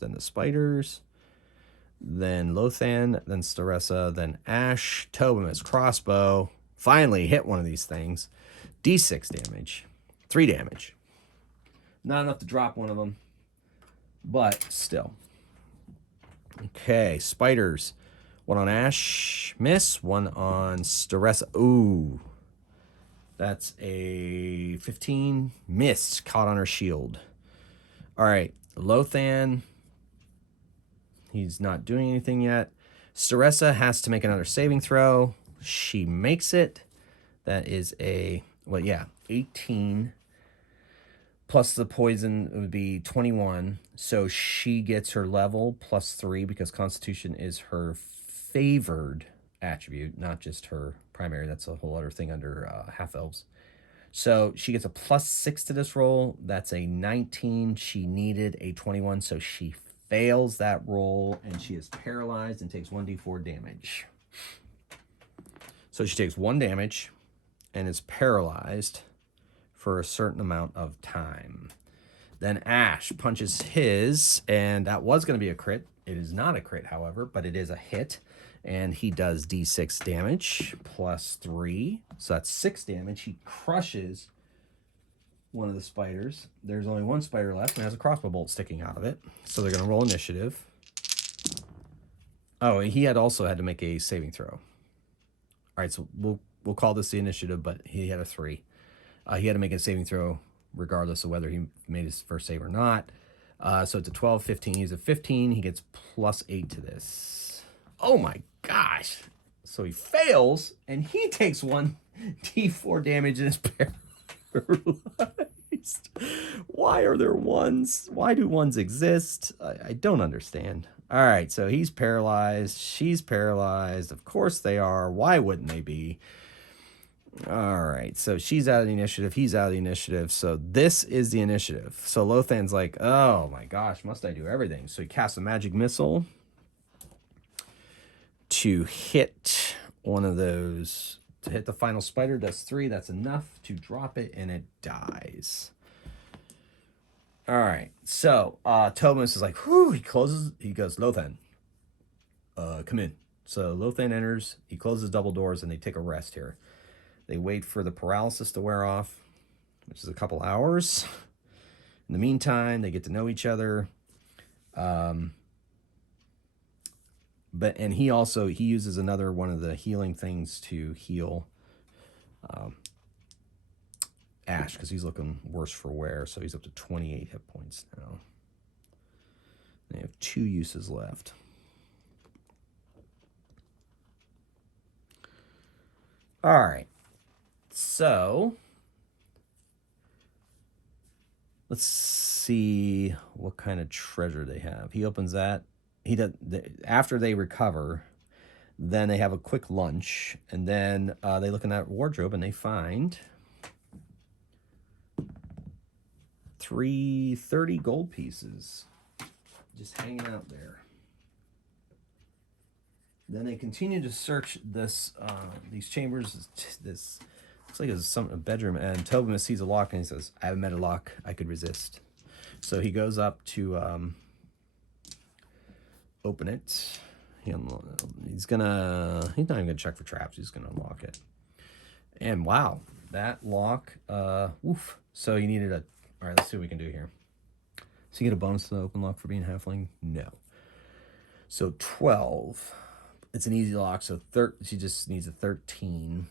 then Lothan, then Staressa, then Ash. Tobamis, crossbow. Finally hit one of these things. D6 damage. 3 damage. Not enough to drop one of them, but still. Okay, spiders. 1 on Ash, miss. 1 on Staressa. Ooh. That's a 15. Missed. Caught on her shield. All right, Lothan. He's not doing anything yet. Staressa has to make another saving throw. She makes it. That is a, 18. Plus the poison would be 21. So she gets her level plus 3 because Constitution is her favored attribute, not just her primary. That's a whole other thing under half-elves. So she gets a plus 6 to this roll. That's a 19. She needed a 21, so she fails that roll, and she is paralyzed and takes 1d4 damage. So she takes 1 damage and is paralyzed for a certain amount of time. Then Ash punches his, and that was going to be a crit. It is not a crit, however, but it is a hit. And he does d6 damage plus 3. So that's 6 damage. He crushes one of the spiders. There's only one spider left and has a crossbow bolt sticking out of it. So they're going to roll initiative. Oh, he also had to make a saving throw. All right, so we'll call this the initiative, but he had a 3. He had to make a saving throw regardless of whether he made his first save or not. So it's a 12, 15. He's a 15. He gets plus 8 to this. Oh my gosh. So he fails, and he takes 1d4 damage and is paralyzed. Why are there ones? Why do ones exist? I don't understand. All right, so he's paralyzed. She's paralyzed. Of course they are. Why wouldn't they be? All right, so she's out of the initiative. He's out of the initiative. So this is the initiative. So Lothan's like, oh my gosh, must I do everything? So he casts a magic missile to hit one of those. To hit the final spider, does 3. That's enough to drop it, and it dies. All right, so Thomas is like, whew, he goes, Lothan, come in. So Lothan enters, he closes double doors, and they take a rest here. They wait for the paralysis to wear off, which is a couple hours. In the meantime, they get to know each other. And he uses another one of the healing things to heal Ash, because he's looking worse for wear, so he's up to 28 hit points now. They have 2 uses left. All right. So let's see what kind of treasure they have. He opens that. After they recover, then they have a quick lunch, and then they look in that wardrobe and they find 330 gold pieces just hanging out there. Then they continue to search these chambers. This looks like it's a bedroom, and Tobin sees a lock and he says, I haven't met a lock I could resist. So he goes up to open it. He's not even gonna check for traps. He's gonna unlock it. And wow, that lock, woof. So you needed all right, let's see what we can do here. So you get a bonus to the open lock for being halfling? No. So 12. It's an easy lock, so she just needs a 13.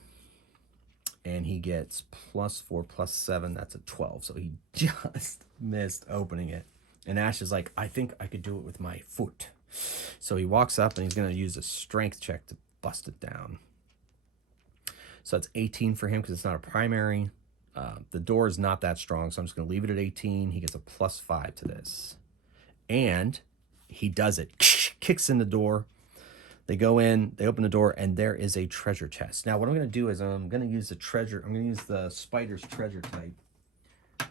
And he gets +4, +7. That's a 12. So he just missed opening it. And Ash is like, I think I could do it with my foot. So he walks up and he's going to use a strength check to bust it down. So it's 18 for him because it's not a primary. The door is not that strong, so I'm just going to leave it at 18. He gets a +5 to this. And he does it. Kicks in the door. They go in, they open the door, and there is a treasure chest. Now, what I'm going to do is I'm going to use the spider's treasure type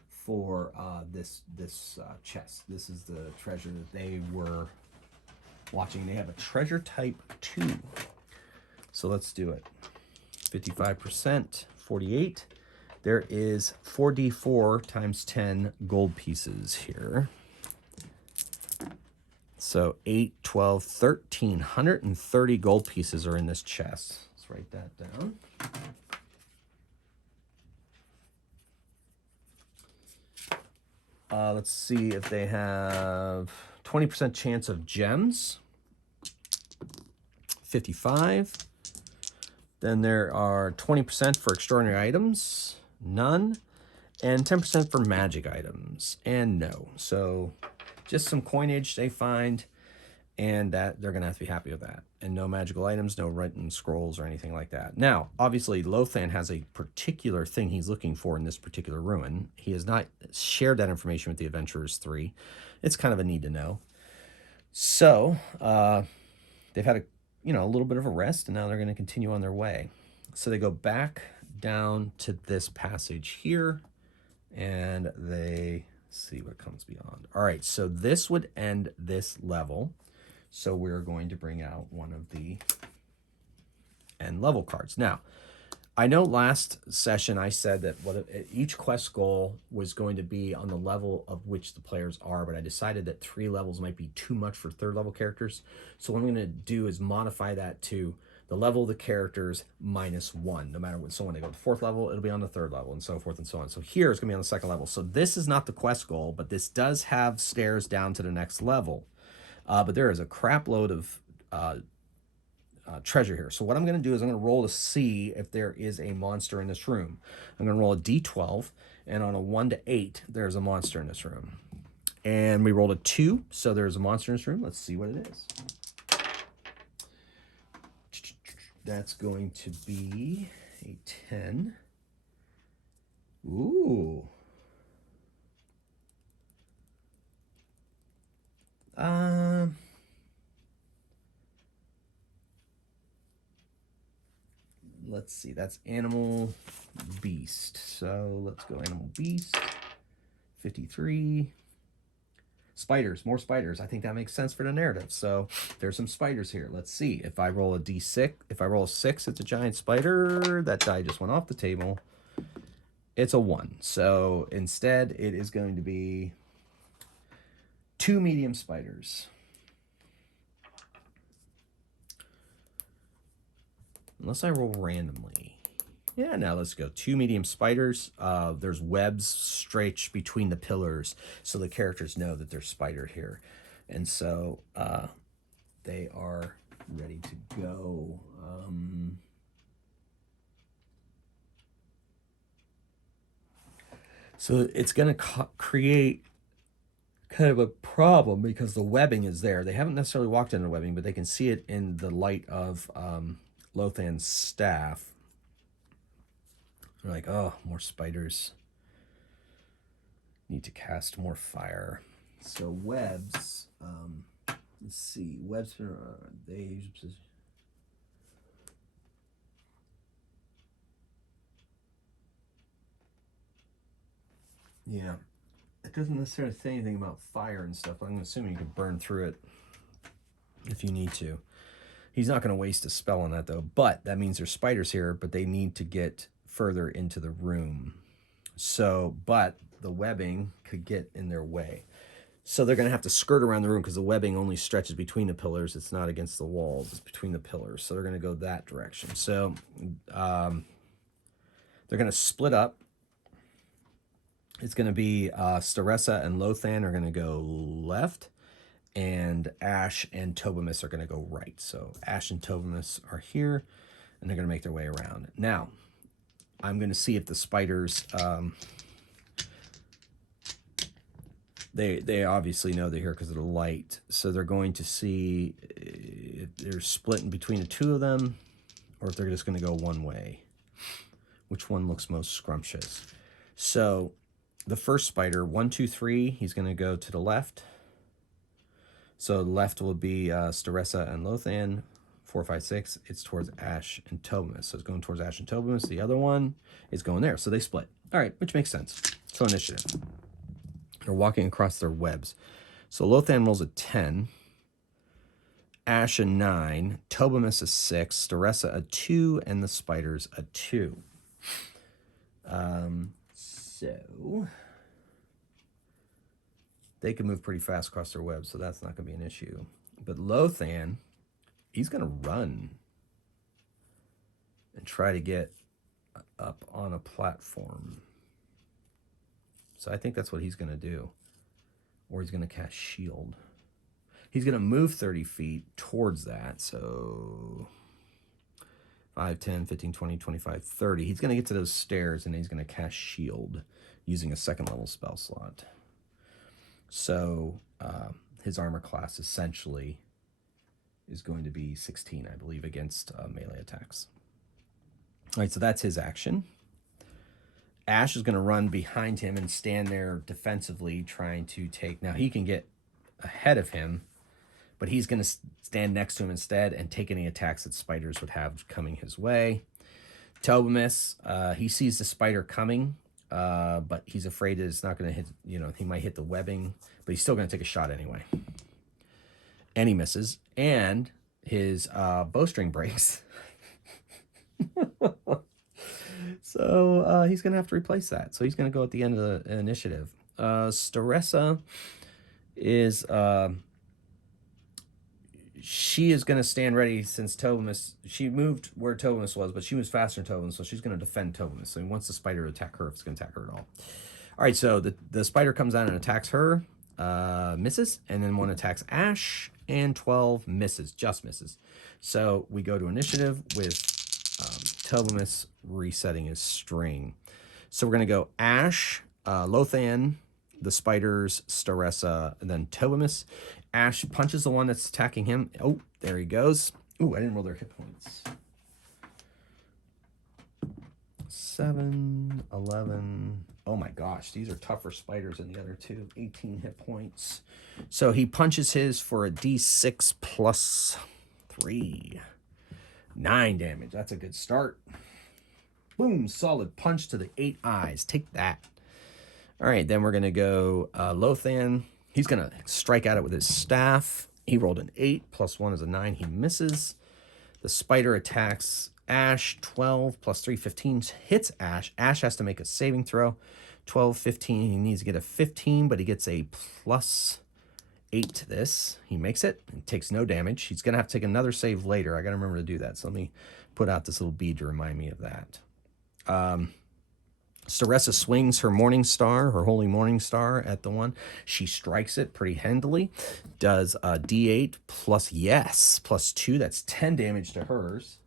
for this chest. This is the treasure that they were watching. They have a treasure type 2. So let's do it. 55%, 48. There is 4d4 times 10 gold pieces here. So 8, 12, 1,330 gold pieces are in this chest. Let's write that down. Let's see if they have 20% chance of gems. 55. Then there are 20% for extraordinary items. None. And 10% for magic items. And no. So just some coinage they find, and that they're going to have to be happy with that. And no magical items, no written scrolls or anything like that. Now, obviously, Lothan has a particular thing he's looking for in this particular ruin. He has not shared that information with the Adventurers 3. It's kind of a need to know. So they've had a little bit of a rest, and now they're going to continue on their way. So they go back down to this passage here, and they see what comes beyond. All right, so this would end this level. So we're going to bring out one of the end level cards. Now, I know last session I said that each quest goal was going to be on the level of which the players are, but I decided that 3 levels might be too much for 3rd level characters. So what I'm going to do is modify that to the level of the characters -1, no matter what. So when they go to the 4th level, it'll be on the 3rd level, and so forth and so on. So here it's going to be on the 2nd level. So this is not the quest goal, but this does have stairs down to the next level. But there is a crap load of treasure here. So what I'm going to do is I'm going to roll to see if there is a monster in this room. I'm going to roll a d12, and on a 1 to 8, there's a monster in this room. And we rolled a 2, so there's a monster in this room. Let's see what it is. That's going to be a 10. Ooh. let's see. That's animal beast. So let's go animal beast. 53. Spiders, more spiders. I think that makes sense for the narrative. So there's some spiders here. Let's see. If I roll a d6, if I roll a 6, it's a giant spider. That die just went off the table. It's a 1. So instead, it is going to be 2 medium spiders. Unless I roll randomly. Yeah, now let's go. 2 medium spiders. There's webs stretched between the pillars, so the characters know that there's spider here. And so they are ready to go. So it's going to create kind of a problem because the webbing is there. They haven't necessarily walked into the webbing, but they can see it in the light of Lothan's staff. They're like, oh, more spiders. Need to cast more fire. So webs, let's see, webs, they use... Yeah, it doesn't necessarily say anything about fire and stuff. I'm assuming you could burn through it if you need to. He's not going to waste a spell on that, though. But that means there's spiders here, but they need to get further into the room. So, but the webbing could get in their way. So they're going to have to skirt around the room because the webbing only stretches between the pillars. It's not against the walls. It's between the pillars. So they're going to go that direction. So they're going to split up. It's going to be Staressa and Lothan are going to go left, and Ash and Tobamus are going to go right. So Ash and Tobamus are here, and they're going to make their way around. Now, I'm going to see if the spiders... They obviously know they're here because of the light. So they're going to see if they're splitting between the two of them, or if they're just going to go one way. Which one looks most scrumptious? So... the first spider, 1, 2, 3, he's going to go to the left. So left will be Staressa and Lothan. 4, 5, 6, it's towards Ash and Tobamus. So it's going towards Ash and Tobamus. The other one is going there. So they split. All right, which makes sense. So initiative. They're walking across their webs. So Lothan rolls a 10. Ash a 9. Tobamus a 6. Staressa a 2. And the spiders a 2. So they can move pretty fast across their web, so that's not going to be an issue. But Lothan, he's going to run and try to get up on a platform. So I think that's what he's going to do. Or he's going to cast shield. He's going to move 30 feet towards that, so... 5, 10, 15, 20, 25, 30. He's going to get to those stairs, and he's going to cast shield using a 2nd level spell slot. So his armor class essentially is going to be 16, I believe, against melee attacks. All right, so that's his action. Ash is going to run behind him and stand there defensively trying to take... Now, he can get ahead of him, but he's going to stand next to him instead and take any attacks that spiders would have coming his way. Tobamus, he sees the spider coming, but he's afraid that it's not going to hit, he might hit the webbing, but he's still going to take a shot anyway. And he misses, and his bowstring breaks. So he's going to have to replace that. So he's going to go at the end of the initiative. Staressa is... she is going to stand ready since Tobamus... She moved where Tobamus was, but she was faster than Tobamus, so she's going to defend Tobamus. So once the spider attack her, if it's going to attack her at all. All right, so the spider comes down and attacks her, misses, and then 1 attacks Ash, and 12 misses, just misses. So we go to initiative with Tobamus resetting his string. So we're going to go Ash, Lothan, the spiders, Staressa, and then Tobamus. Ash punches the one that's attacking him. Oh, there he goes. Ooh, I didn't roll their hit points. 7, 11. Oh my gosh, these are tougher spiders than the other two. 18 hit points. So he punches his for a d6 plus 3. 9 damage. That's a good start. Boom, solid punch to the 8 eyes. Take that. All right, then we're going to go Lothan. He's going to strike at it with his staff. He rolled an 8, plus 1 is a 9. He misses. The spider attacks Ash. 12 plus 3, 15 hits Ash. Ash has to make a saving throw. 12, 15. He needs to get a 15, but he gets a plus 8 to this. He makes it. He takes no damage. He's going to have to take another save later. I got to remember to do that. So let me put out this little bead to remind me of that. Staressa swings her Morning Star, her Holy Morning Star at the one. She strikes it pretty handily. Does a D8 plus, yes, plus 2. That's 10 damage to hers.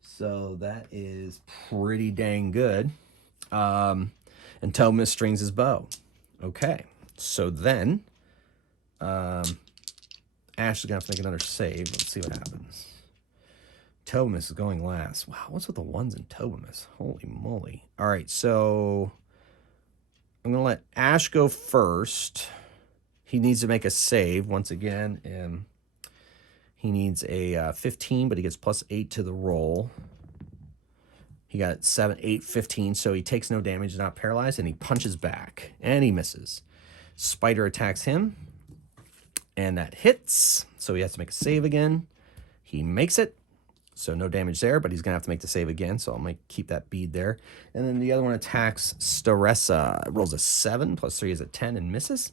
So that is pretty dang good. And Thomas strings his bow. Okay, so then Ash is going to have to make another save. Let's see what happens. Tobamus is going last. Wow, what's with the ones in Tobamus? Holy moly. All right, so I'm going to let Ash go first. He needs to make a save once again. And he needs a 15, but he gets plus 8 to the roll. He got 7, 8, 15, so he takes no damage, not paralyzed, and he punches back. And he misses. Spider attacks him. And that hits, so he has to make a save again. He makes it. So no damage there, but he's going to have to make the save again, so I'll keep that bead there. And then the other one attacks Staressa. Rolls a 7, plus 3 is a 10, and misses.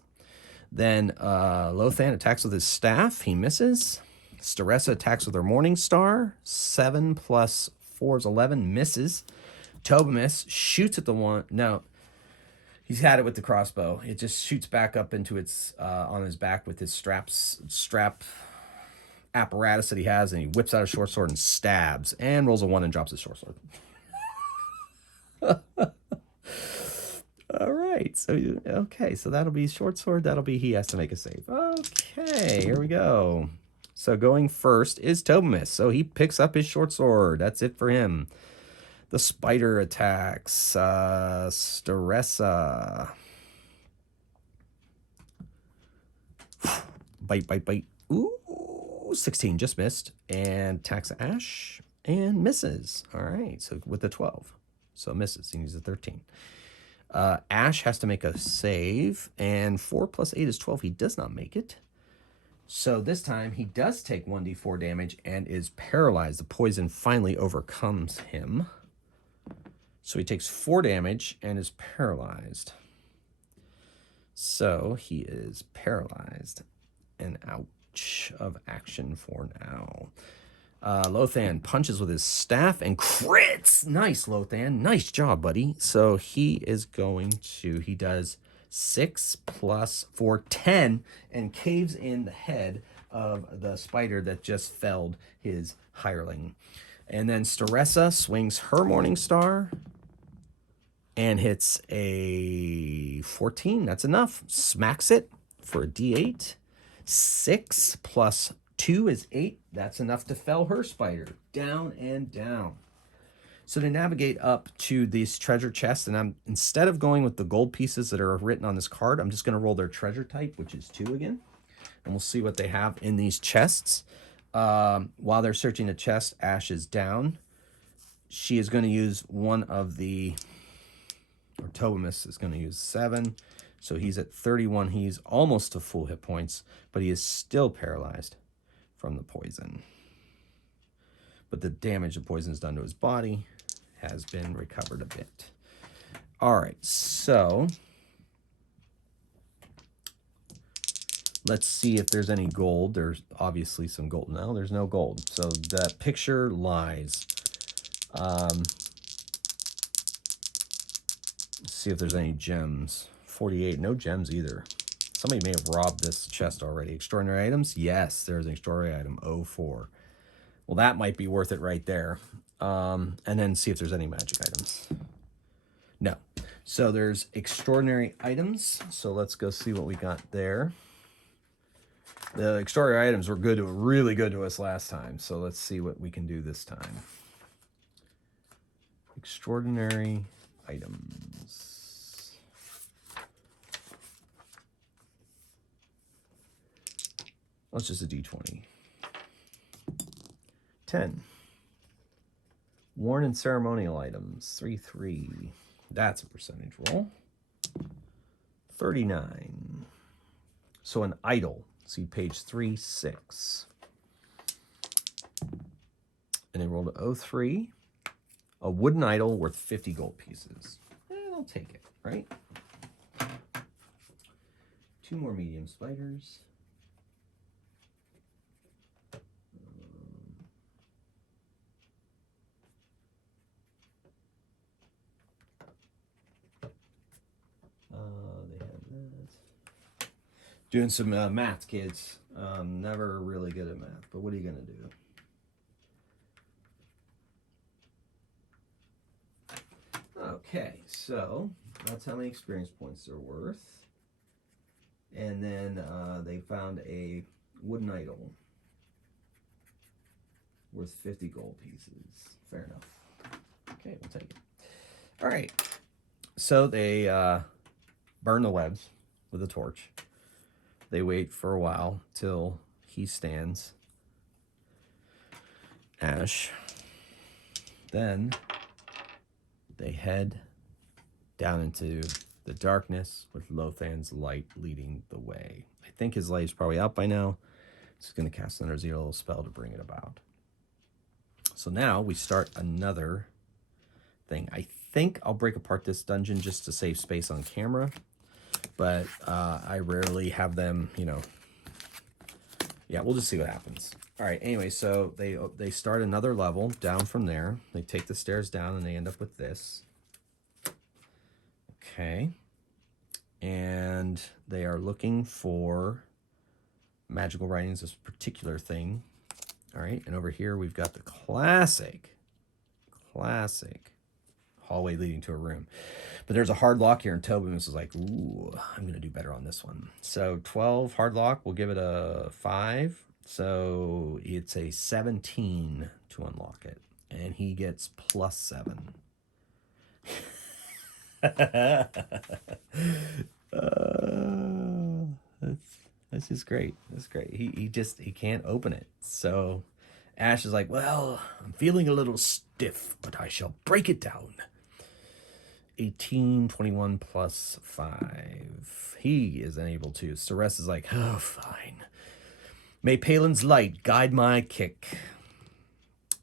Then Lothan attacks with his staff. He misses. Staressa attacks with her Morning Star. 7 plus 4 is 11, misses. Tobamus shoots at the one. No, he's had it with the crossbow. It just shoots back up into its, on his back with his strap apparatus that he has, and he whips out a short sword and stabs and rolls a 1 and drops his short sword. All right, so okay, so that'll be short sword. That'll be he has to make a save. Okay, here we go. So going first is Tobamus. So he picks up his short sword. That's it for him. The spider attacks Staressa. Bite, bite, bite. Ooh. 16 just missed, and attacks Ash and misses. All right, so with the 12, so misses. He needs a 13. Ash has to make a save, and 4 plus 8 is 12. He does not make it. So this time he does take 1d4 damage and is paralyzed. The poison finally overcomes him. So he takes 4 damage and is paralyzed. So he is paralyzed and out of action for now. Lothan punches with his staff and crits. Nice, Lothan. Nice job, buddy. So he is going to, he does 6 plus 4, 10, and caves in the head of the spider that just felled his hireling. And then Staressa swings her Morning Star and hits a 14. That's enough. Smacks it for a D8. 6 plus 2 is 8. That's enough to fell her spider. Down and down. So to navigate up to these treasure chests, and instead of going with the gold pieces that are written on this card, I'm just going to roll their treasure type, which is 2 again. And we'll see what they have in these chests. While they're searching the chest, Ash is down. She is going to use one of the, or Tobamus is going to use 7. So he's at 31. He's almost to full hit points, but he is still paralyzed from the poison. But the damage the poison's done to his body has been recovered a bit. All right, so let's see if there's any gold. There's obviously some gold. No, there's no gold. So that picture lies. Let's see if there's any gems. 48, no gems either. Somebody may have robbed this chest already. Extraordinary items? Yes, there's an extraordinary item, 04. Well, that might be worth it right there. And then see if there's any magic items. No. So there's extraordinary items. So let's go see what we got there. The extraordinary items were good, really good to us last time. So let's see what we can do this time. Extraordinary items. Let's just a d20. 10. Worn and ceremonial items, 3-3. That's a percentage roll. 39. So an idol, see page 3-6. And they rolled a 03. A wooden idol worth 50 gold pieces. I'll take it, right? 2 more medium spiders. They have that. Doing some math, kids. Never really good at math, but what are you going to do? Okay, so that's how many experience points they're worth. And then they found a wooden idol worth 50 gold pieces. Fair enough. Okay, we'll take it. All right. So they burn the webs with a torch. They wait for a while till he stands. Ash. Then they head down into the darkness with Lothan's light leading the way. I think his light is probably out by now. He's going to cast another zero spell to bring it about. So now we start another thing. I think I'll break apart this dungeon just to save space on camera, but I rarely have them, you know. Yeah, we'll just see what happens. All right, anyway, so they start another level down from there. They take the stairs down and they end up with this. Okay. And they are looking for magical writings, this particular thing. All right, and over here we've got the classic hallway leading to a room. But there's a hard lock here, and Tobin is like, ooh, I'm going to do better on this one. So 12 hard lock, we'll give it a 5. So it's a 17 to unlock it. And he gets +7. That's just great. That's great. He can't open it. So Ash is like, well, I'm feeling a little stiff, but I shall break it down. 18, 21 plus 5. He is unable to. Ceres is like, oh, fine. May Palin's light guide my kick.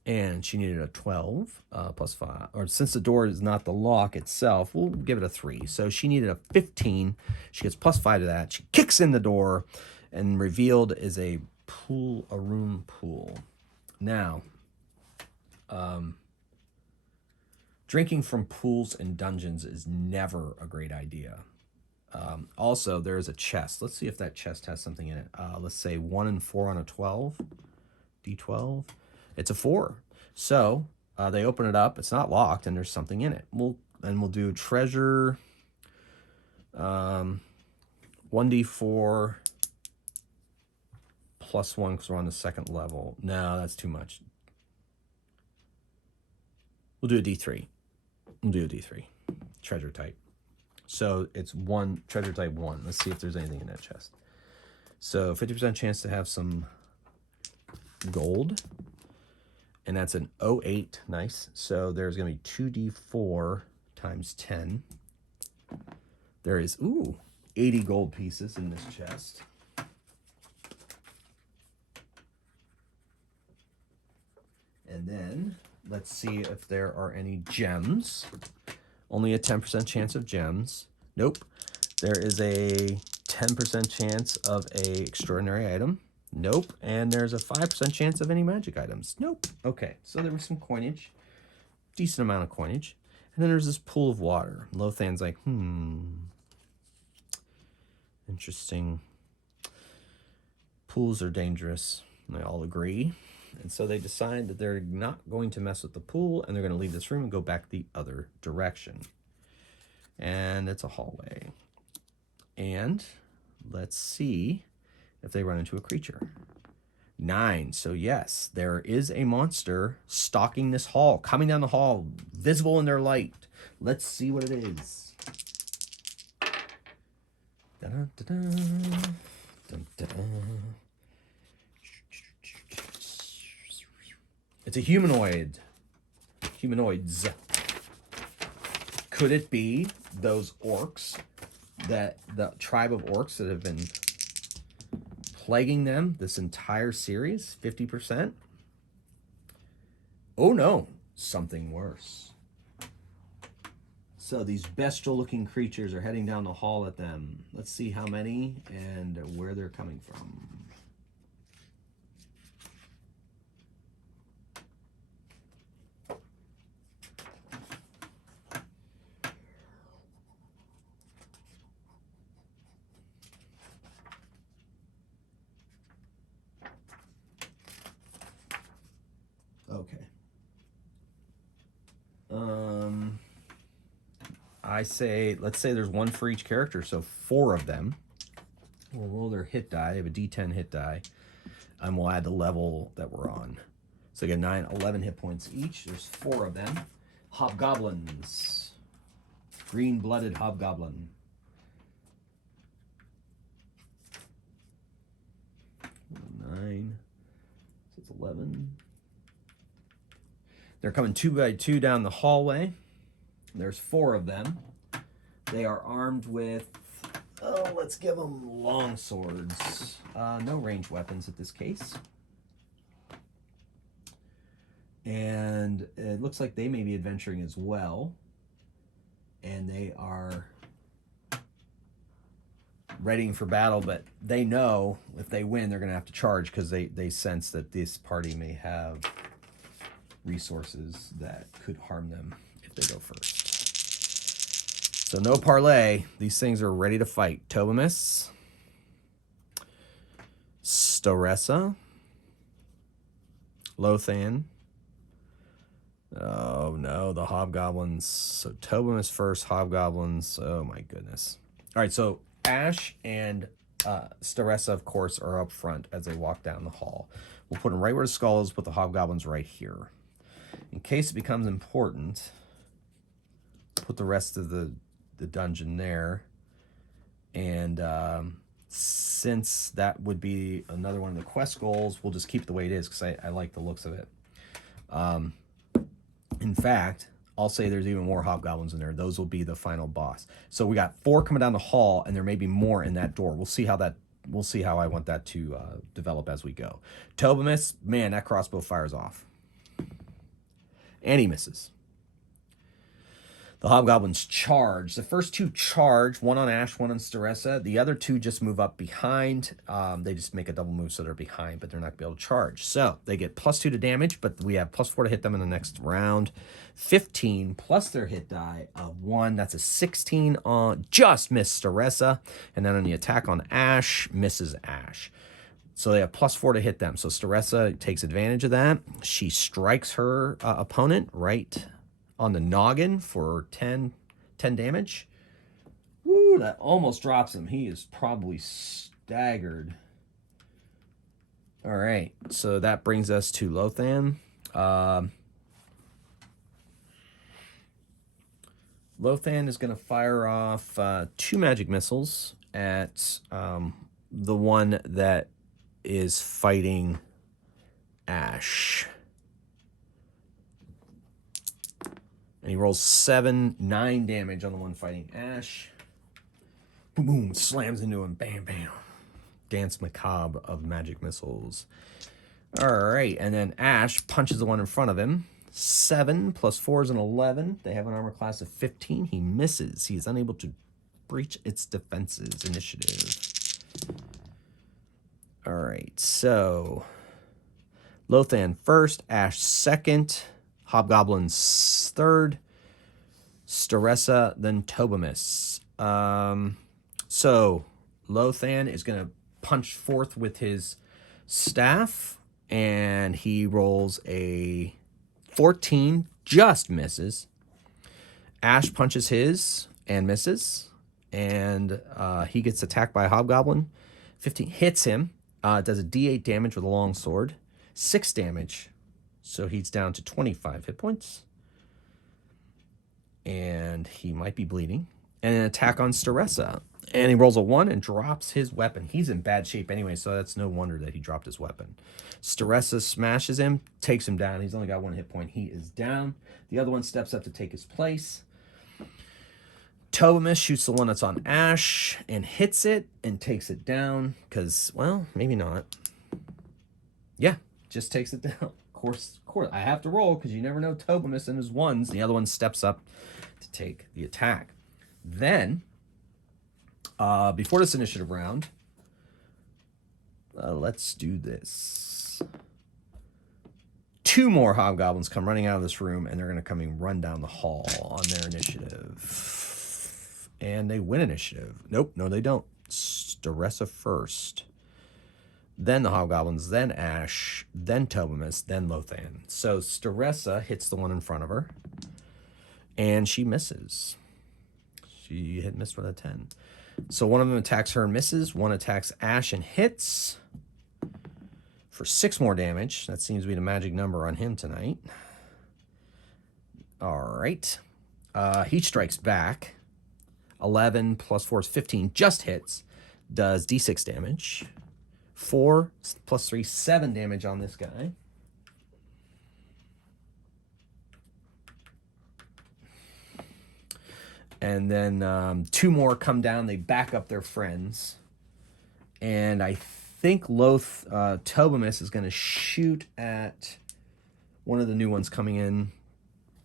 And she needed a 12 plus 5. Or since the door is not the lock itself, we'll give it a 3. So she needed a 15. She gets +5 to that. She kicks in the door, and revealed is a room pool. Now, drinking from pools and dungeons is never a great idea. Also, there is a chest. Let's see if that chest has something in it. Let's say 1 and 4 on a 12. D12. It's a 4. So they open it up. It's not locked, and there's something in it. We'll do treasure 1d4 +1 because we're on the second level. No, that's too much. We'll do a D3. We'll do a D3. Treasure type. So it's 1, treasure type 1. Let's see if there's anything in that chest. So 50% chance to have some gold. And that's an 08. Nice. So there's going to be 2d4 times 10. There is, 80 gold pieces in this chest. And then let's see if there are any gems. Only a 10% chance of gems. Nope. There is a 10% chance of a extraordinary item. Nope. And there's a 5% chance of any magic items. Nope. Okay, so there was some coinage. Decent amount of coinage. And then there's this pool of water. Lothan's like, interesting. Pools are dangerous. And they all agree. And so they decide that they're not going to mess with the pool, and they're going to leave this room and go back the other direction. And it's a hallway. And let's see if they run into a creature. 9. So yes, there is a monster stalking this hall, coming down the hall, visible in their light. Let's see what it is. Da-da-da-da. Dun-da-da. It's a humanoid. humanoids. Could it be those orcs, that the tribe of orcs that have been plaguing them this entire series? 50%? Oh no, something worse. So these bestial looking creatures are heading down the hall at them. Let's see how many and where they're coming from. Okay. Let's say there's one for each character, so 4 of them. We'll roll their hit die. They have a D10 hit die, and we'll add the level that we're on. So again, 9, 11 hit points each. There's 4 of them. Hobgoblins. Green-blooded hobgoblin. Nine. So it's 11. They're coming 2 by 2 down the hallway. There's 4 of them. They are armed with, let's give them long swords. No ranged weapons at this case. And it looks like they may be adventuring as well. And they are readying for battle, but they know if they win, they're going to have to charge because they sense that this party may have resources that could harm them if they go first. So no parlay. These things are ready to fight. Tobamus, Staressa, Lothan. Oh no, the hobgoblins. So Tobamus first, hobgoblins. Oh my goodness. All right, so Ash and Staressa, of course, are up front as they walk down the hall. We'll put them right where the skull is, put the hobgoblins right here. In case it becomes important, put the rest of the dungeon there. And since that would be another one of the quest goals, we'll just keep it the way it is because I like the looks of it. In fact, I'll say there's even more hobgoblins in there. Those will be the final boss. So we got 4 coming down the hall, and there may be more in that door. We'll see how I want that to develop as we go. Tobamus, man, that crossbow fires off. And he misses. The hobgoblins charge. The first 2 charge, one on Ash, one on Staressa. The other 2 just move up behind. They just make a double move, so they're behind, but they're not going to be able to charge. So they get +2 to damage, but we have +4 to hit them in the next round. 15 plus their hit die of 1. That's a 16 on just missed Staressa. And then on the attack on Ash, misses Ash. So they have +4 to hit them. So Staressa takes advantage of that. She strikes her opponent right on the noggin for 10 damage. Woo, that almost drops him. He is probably staggered. All right, so that brings us to Lothan. Lothan is going to fire off 2 magic missiles at the one that is fighting Ash. And he rolls 9 damage on the one fighting Ash. Boom, boom, slams into him. Bam, bam. Dance macabre of magic missiles. All right, and then Ash punches the one in front of him. 7 plus 4 is an 11. They have an armor class of 15. He misses. He is unable to breach its defenses. Initiative. All right, so Lothan first, Ash second, Hobgoblins third, Staressa, then Tobamus. So Lothan is going to punch forth with his staff, and he rolls a 14, just misses. Ash punches his and misses, and he gets attacked by a hobgoblin. 15 hits him, does a d8 damage with a long sword, 6 damage, so he's down to 25 hit points, and he might be bleeding. and an attack on Staressa. And he rolls a 1 and drops his weapon. He's in bad shape anyway, so that's no wonder that he dropped his weapon. Staressa smashes him, takes him down. He's only got 1 hit point. He is down. The other one steps up to take his place. Tobamus shoots the one that's on Ash and hits it and takes it down because, well, maybe not. Yeah, just takes it down. Of course, I have to roll because you never know Tobamus and his 1s. The other one steps up to take the attack. Then, before this initiative round, let's do this. 2 more hobgoblins come running out of this room, and they're going to come and run down the hall on their initiative. And they win initiative. Nope, no they don't. Staressa first. Then the hobgoblins, then Ash, then Tobamus, then Lothan. So Staressa hits the one in front of her, and she misses. She missed with a 10. So one of them attacks her and misses. One attacks Ash and hits for 6 more damage. That seems to be the magic number on him tonight. All right. He strikes back. 11 plus 4 is 15. Just hits. Does D6 damage. 4 plus 3, 7 damage on this guy. And then 2 more come down. They back up their friends. And I think Tobamus is going to shoot at one of the new ones coming in.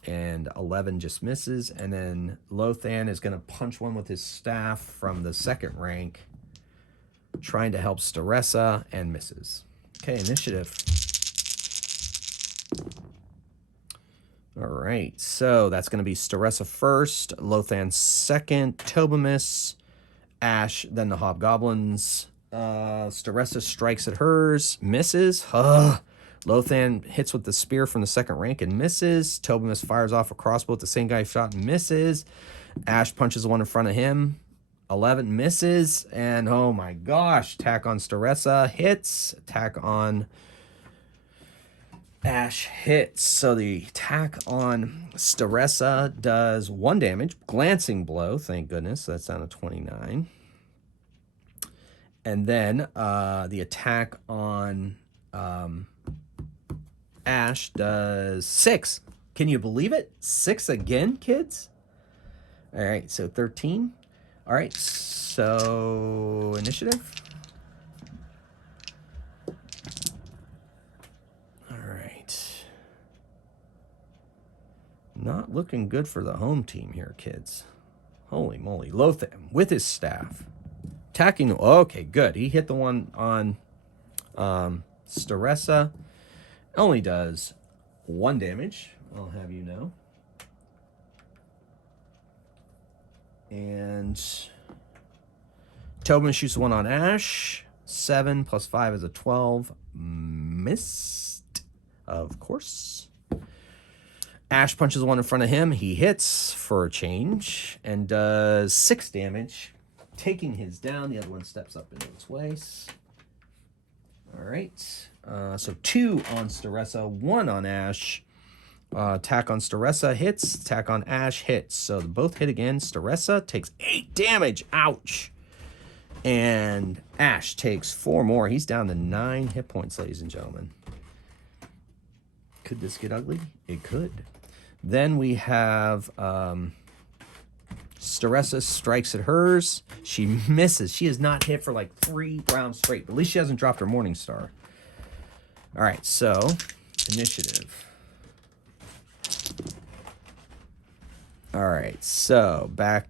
And 11 just misses. And then Lothan is going to punch one with his staff from the 2nd rank, trying to help Staressa, and misses. Okay, initiative. All right, so that's going to be Staressa first, Lothan second, Tobamus, Ash, then the hobgoblins. Staressa strikes at hers, misses. Lothan hits with the spear from the 2nd rank and misses. Tobamus fires off a crossbow at the same guy shot and misses. Ash punches the one in front of him. 11 misses. And oh my gosh, attack on Staressa hits. Attack on Ash hits. So the attack on Staressa does 1 damage. Glancing blow, thank goodness. That's down to 29. And then the attack on Ash does 6. Can you believe it? 6 again, kids? All right, so 13. All right, so initiative. All right. Not looking good for the home team here, kids. Holy moly. Lothan with his staff. Attacking. Okay, good. He hit the one on Staressa. Only does 1 damage, I'll have you know. And Tobin shoots the one on Ash. 7 plus 5 is a 12. Missed, of course. Ash punches the one in front of him. He hits for a change and does 6 damage, taking his down. The other one steps up into its place. All right. So 2 on Staressa, 1 on Ash. Attack on Staressa hits. Attack on Ash hits. So they both hit again. Staressa takes 8 damage. Ouch. And Ash takes 4 more. He's down to 9 hit points, ladies and gentlemen. Could this get ugly? It could. Then we have Staressa strikes at hers. She misses. She has not hit for like 3 rounds straight. But at least she hasn't dropped her Morning Star. All right, so initiative. All right, so back.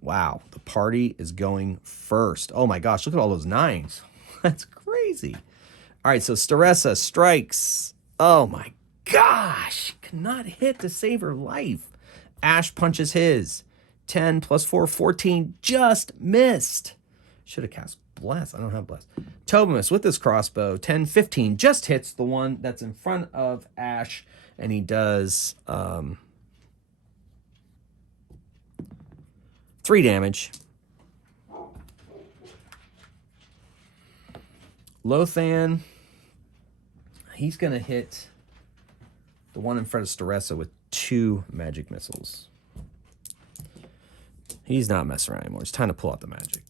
Wow, the party is going first. Oh my gosh, look at all those 9s. That's crazy. All right, so Staressa strikes. Oh my gosh, cannot hit to save her life. Ash punches his. 10 plus 4, 14, just missed. Should have cast Bless. I don't have Bless. Tobamus with his crossbow, 10, 15, just hits the one that's in front of Ash, and he does 3 damage. Lothan, he's going to hit the one in front of Staressa with 2 magic missiles. He's not messing around anymore. It's time to pull out the magic.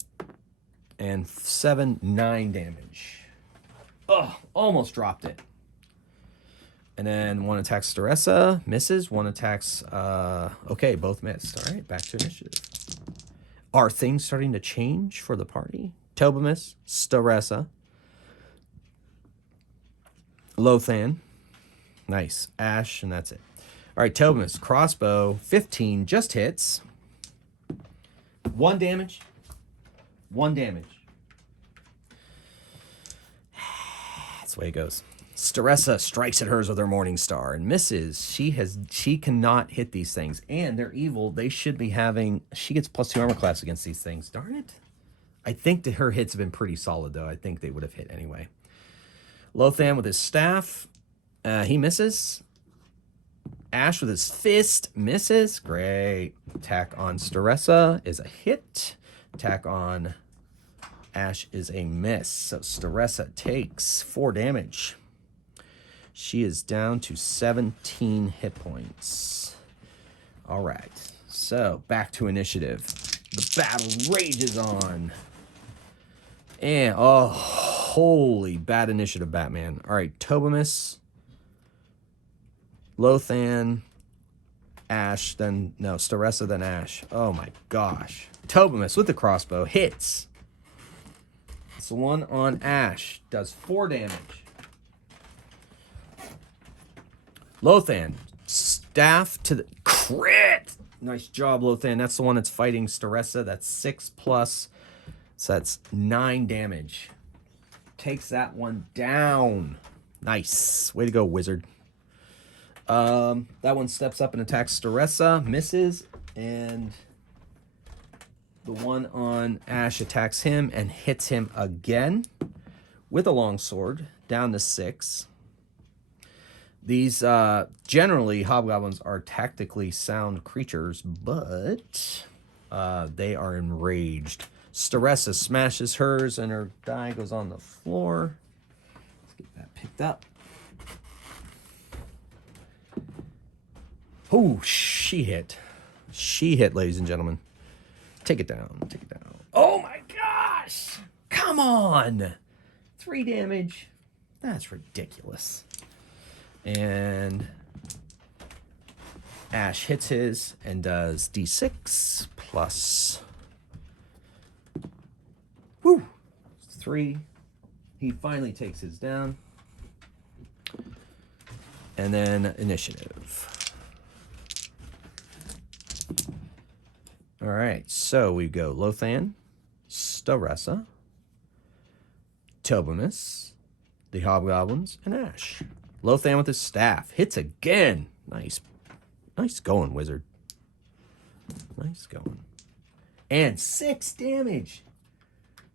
And 7, 9 damage. Oh, almost dropped it. And then one attacks Staressa, misses. One attacks, okay, both missed. All right, back to initiative. Are things starting to change for the party? Tobamus, Staressa, Lothan. Nice. Ash, and that's it. All right, Tobamus, crossbow, 15, just hits. 1 damage. 1 damage. That's the way it goes. Staressa strikes at hers with her Morning Star and misses. She cannot hit these things. And they're evil. They should be having... She gets +2 armor class against these things. Darn it. I think that her hits have been pretty solid, though. I think they would have hit anyway. Lothan with his staff. He misses. Ash with his fist misses. Great. Attack on Staressa is a hit. Attack on Ash is a miss. So Staressa takes 4 damage. She is down to 17 hit points. All right. So back to initiative. The battle rages on. And, oh, holy bad initiative, Batman. All right. Tobamus, Lothan, Ash, then, no, Staressa, then Ash. Oh my gosh. Tobamus with the crossbow hits. It's the one on Ash. Does 4 damage. Lothan, staff to the crit. Nice job, Lothan. That's the one that's fighting Staressa. That's 6+. So that's 9 damage. Takes that one down. Nice. Way to go, wizard. That one steps up and attacks Staressa. Misses. And the one on Ash attacks him and hits him again with a longsword. Down to 6. These, generally, hobgoblins are tactically sound creatures, but they are enraged. Staressa smashes hers, and her die goes on the floor. Let's get that picked up. Oh, she hit. She hit, ladies and gentlemen. Take it down. Take it down. Oh, my gosh! Come on! 3 damage. That's ridiculous. And Ash hits his and does D6 plus 3. He finally takes his down. And then initiative. All right, so we go Lothan, Staressa, Tobamus, the hobgoblins, and Ash. Lothan with his staff. Hits again. Nice. Nice going, wizard. Nice going. And 6 damage.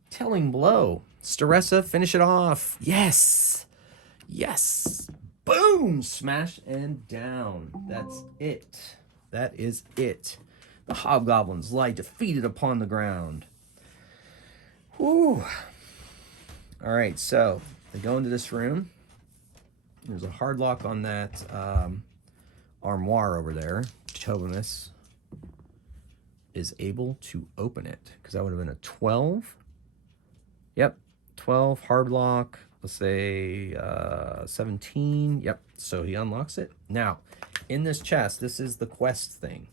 Telling blow. Staressa, finish it off. Yes. Yes. Boom. Smash and down. That's it. That is it. The hobgoblins lie defeated upon the ground. Whew. All right, so they go into this room. There's a hard lock on that armoire over there. Tobamus is able to open it because that would have been a 12. Yep, 12 hard lock. Let's say 17. Yep, so he unlocks it. Now, in this chest, this is the quest thing.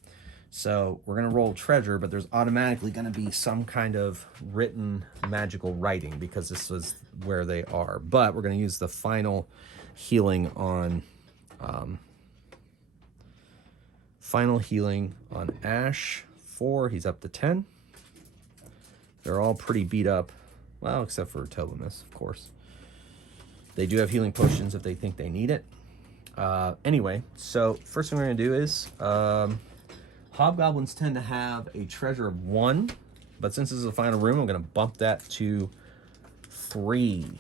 So we're going to roll treasure, but there's automatically going to be some kind of written magical writing because this is where they are. But we're going to use the final healing on Ash. 4. He's up to 10. They're all pretty beat up. Well, except for Tobamus, of course. They do have healing potions if they think they need it. Anyway, so first thing we're going to do is hobgoblins tend to have a treasure of 1, but since this is the final room, I'm going to bump that to 3.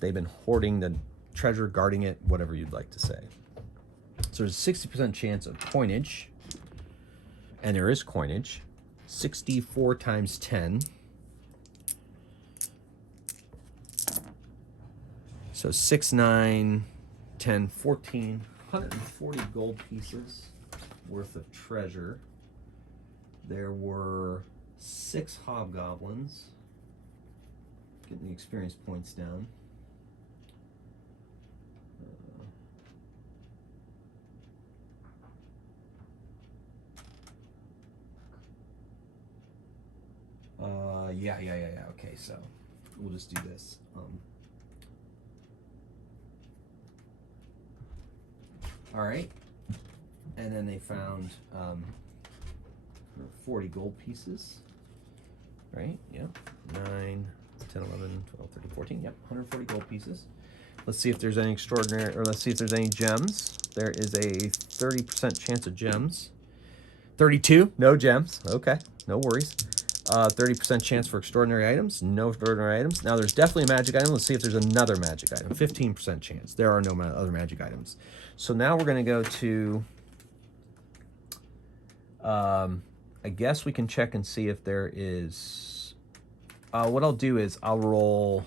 They've been hoarding the treasure, guarding it, whatever you'd like to say. So there's a 60% chance of coinage, and there is coinage. 64 times 10. So 6, 9, 10, 14, 140 gold pieces worth of treasure. There were 6 hobgoblins. Getting the experience points down. Yeah. Okay, so we'll just do this. All right, and then they found 40 gold pieces. Right? Yep. 9, 10, 11, 12, 13, 14. Yep, 140 gold pieces. Let's see if there's any extraordinary, or let's see if there's any gems. There is a 30% chance of gems. 32, no gems. Okay, no worries. 30% chance for extraordinary items. No extraordinary items. Now there's definitely a magic item. Let's see if there's another magic item. 15% chance. There are no other magic items. So now we're going to go to, I guess we can check and see if there is, what I'll do is I'll roll,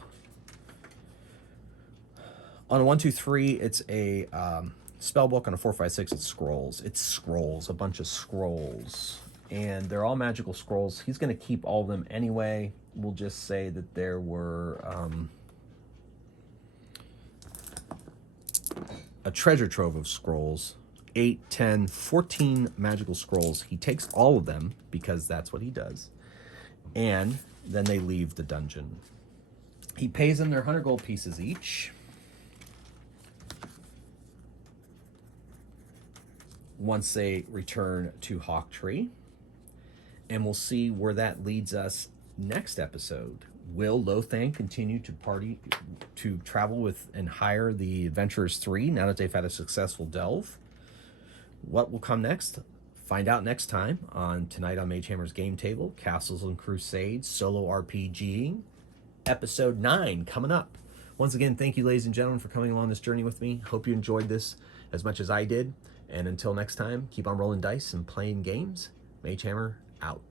on a 1, 2, 3, it's a spell book. On a 4, 5, 6, it's scrolls. It's scrolls, a bunch of scrolls. And they're all magical scrolls. He's going to keep all of them anyway. We'll just say that there were a treasure trove of scrolls. 8, 10, 14 magical scrolls. He takes all of them because that's what he does. And then they leave the dungeon. He pays them their 100 gold pieces each. Once they return to Hawktree. And we'll see where that leads us next episode. Will Lothang continue to travel with and hire the Adventurers 3 now that they've had a successful delve? What will come next? Find out next time on Tonight on Magehammer's Game Table, Castles and Crusades, Solo RPG, Episode 9 coming up. Once again, thank you, ladies and gentlemen, for coming along this journey with me. Hope you enjoyed this as much as I did. And until next time, keep on rolling dice and playing games. Magehammer out.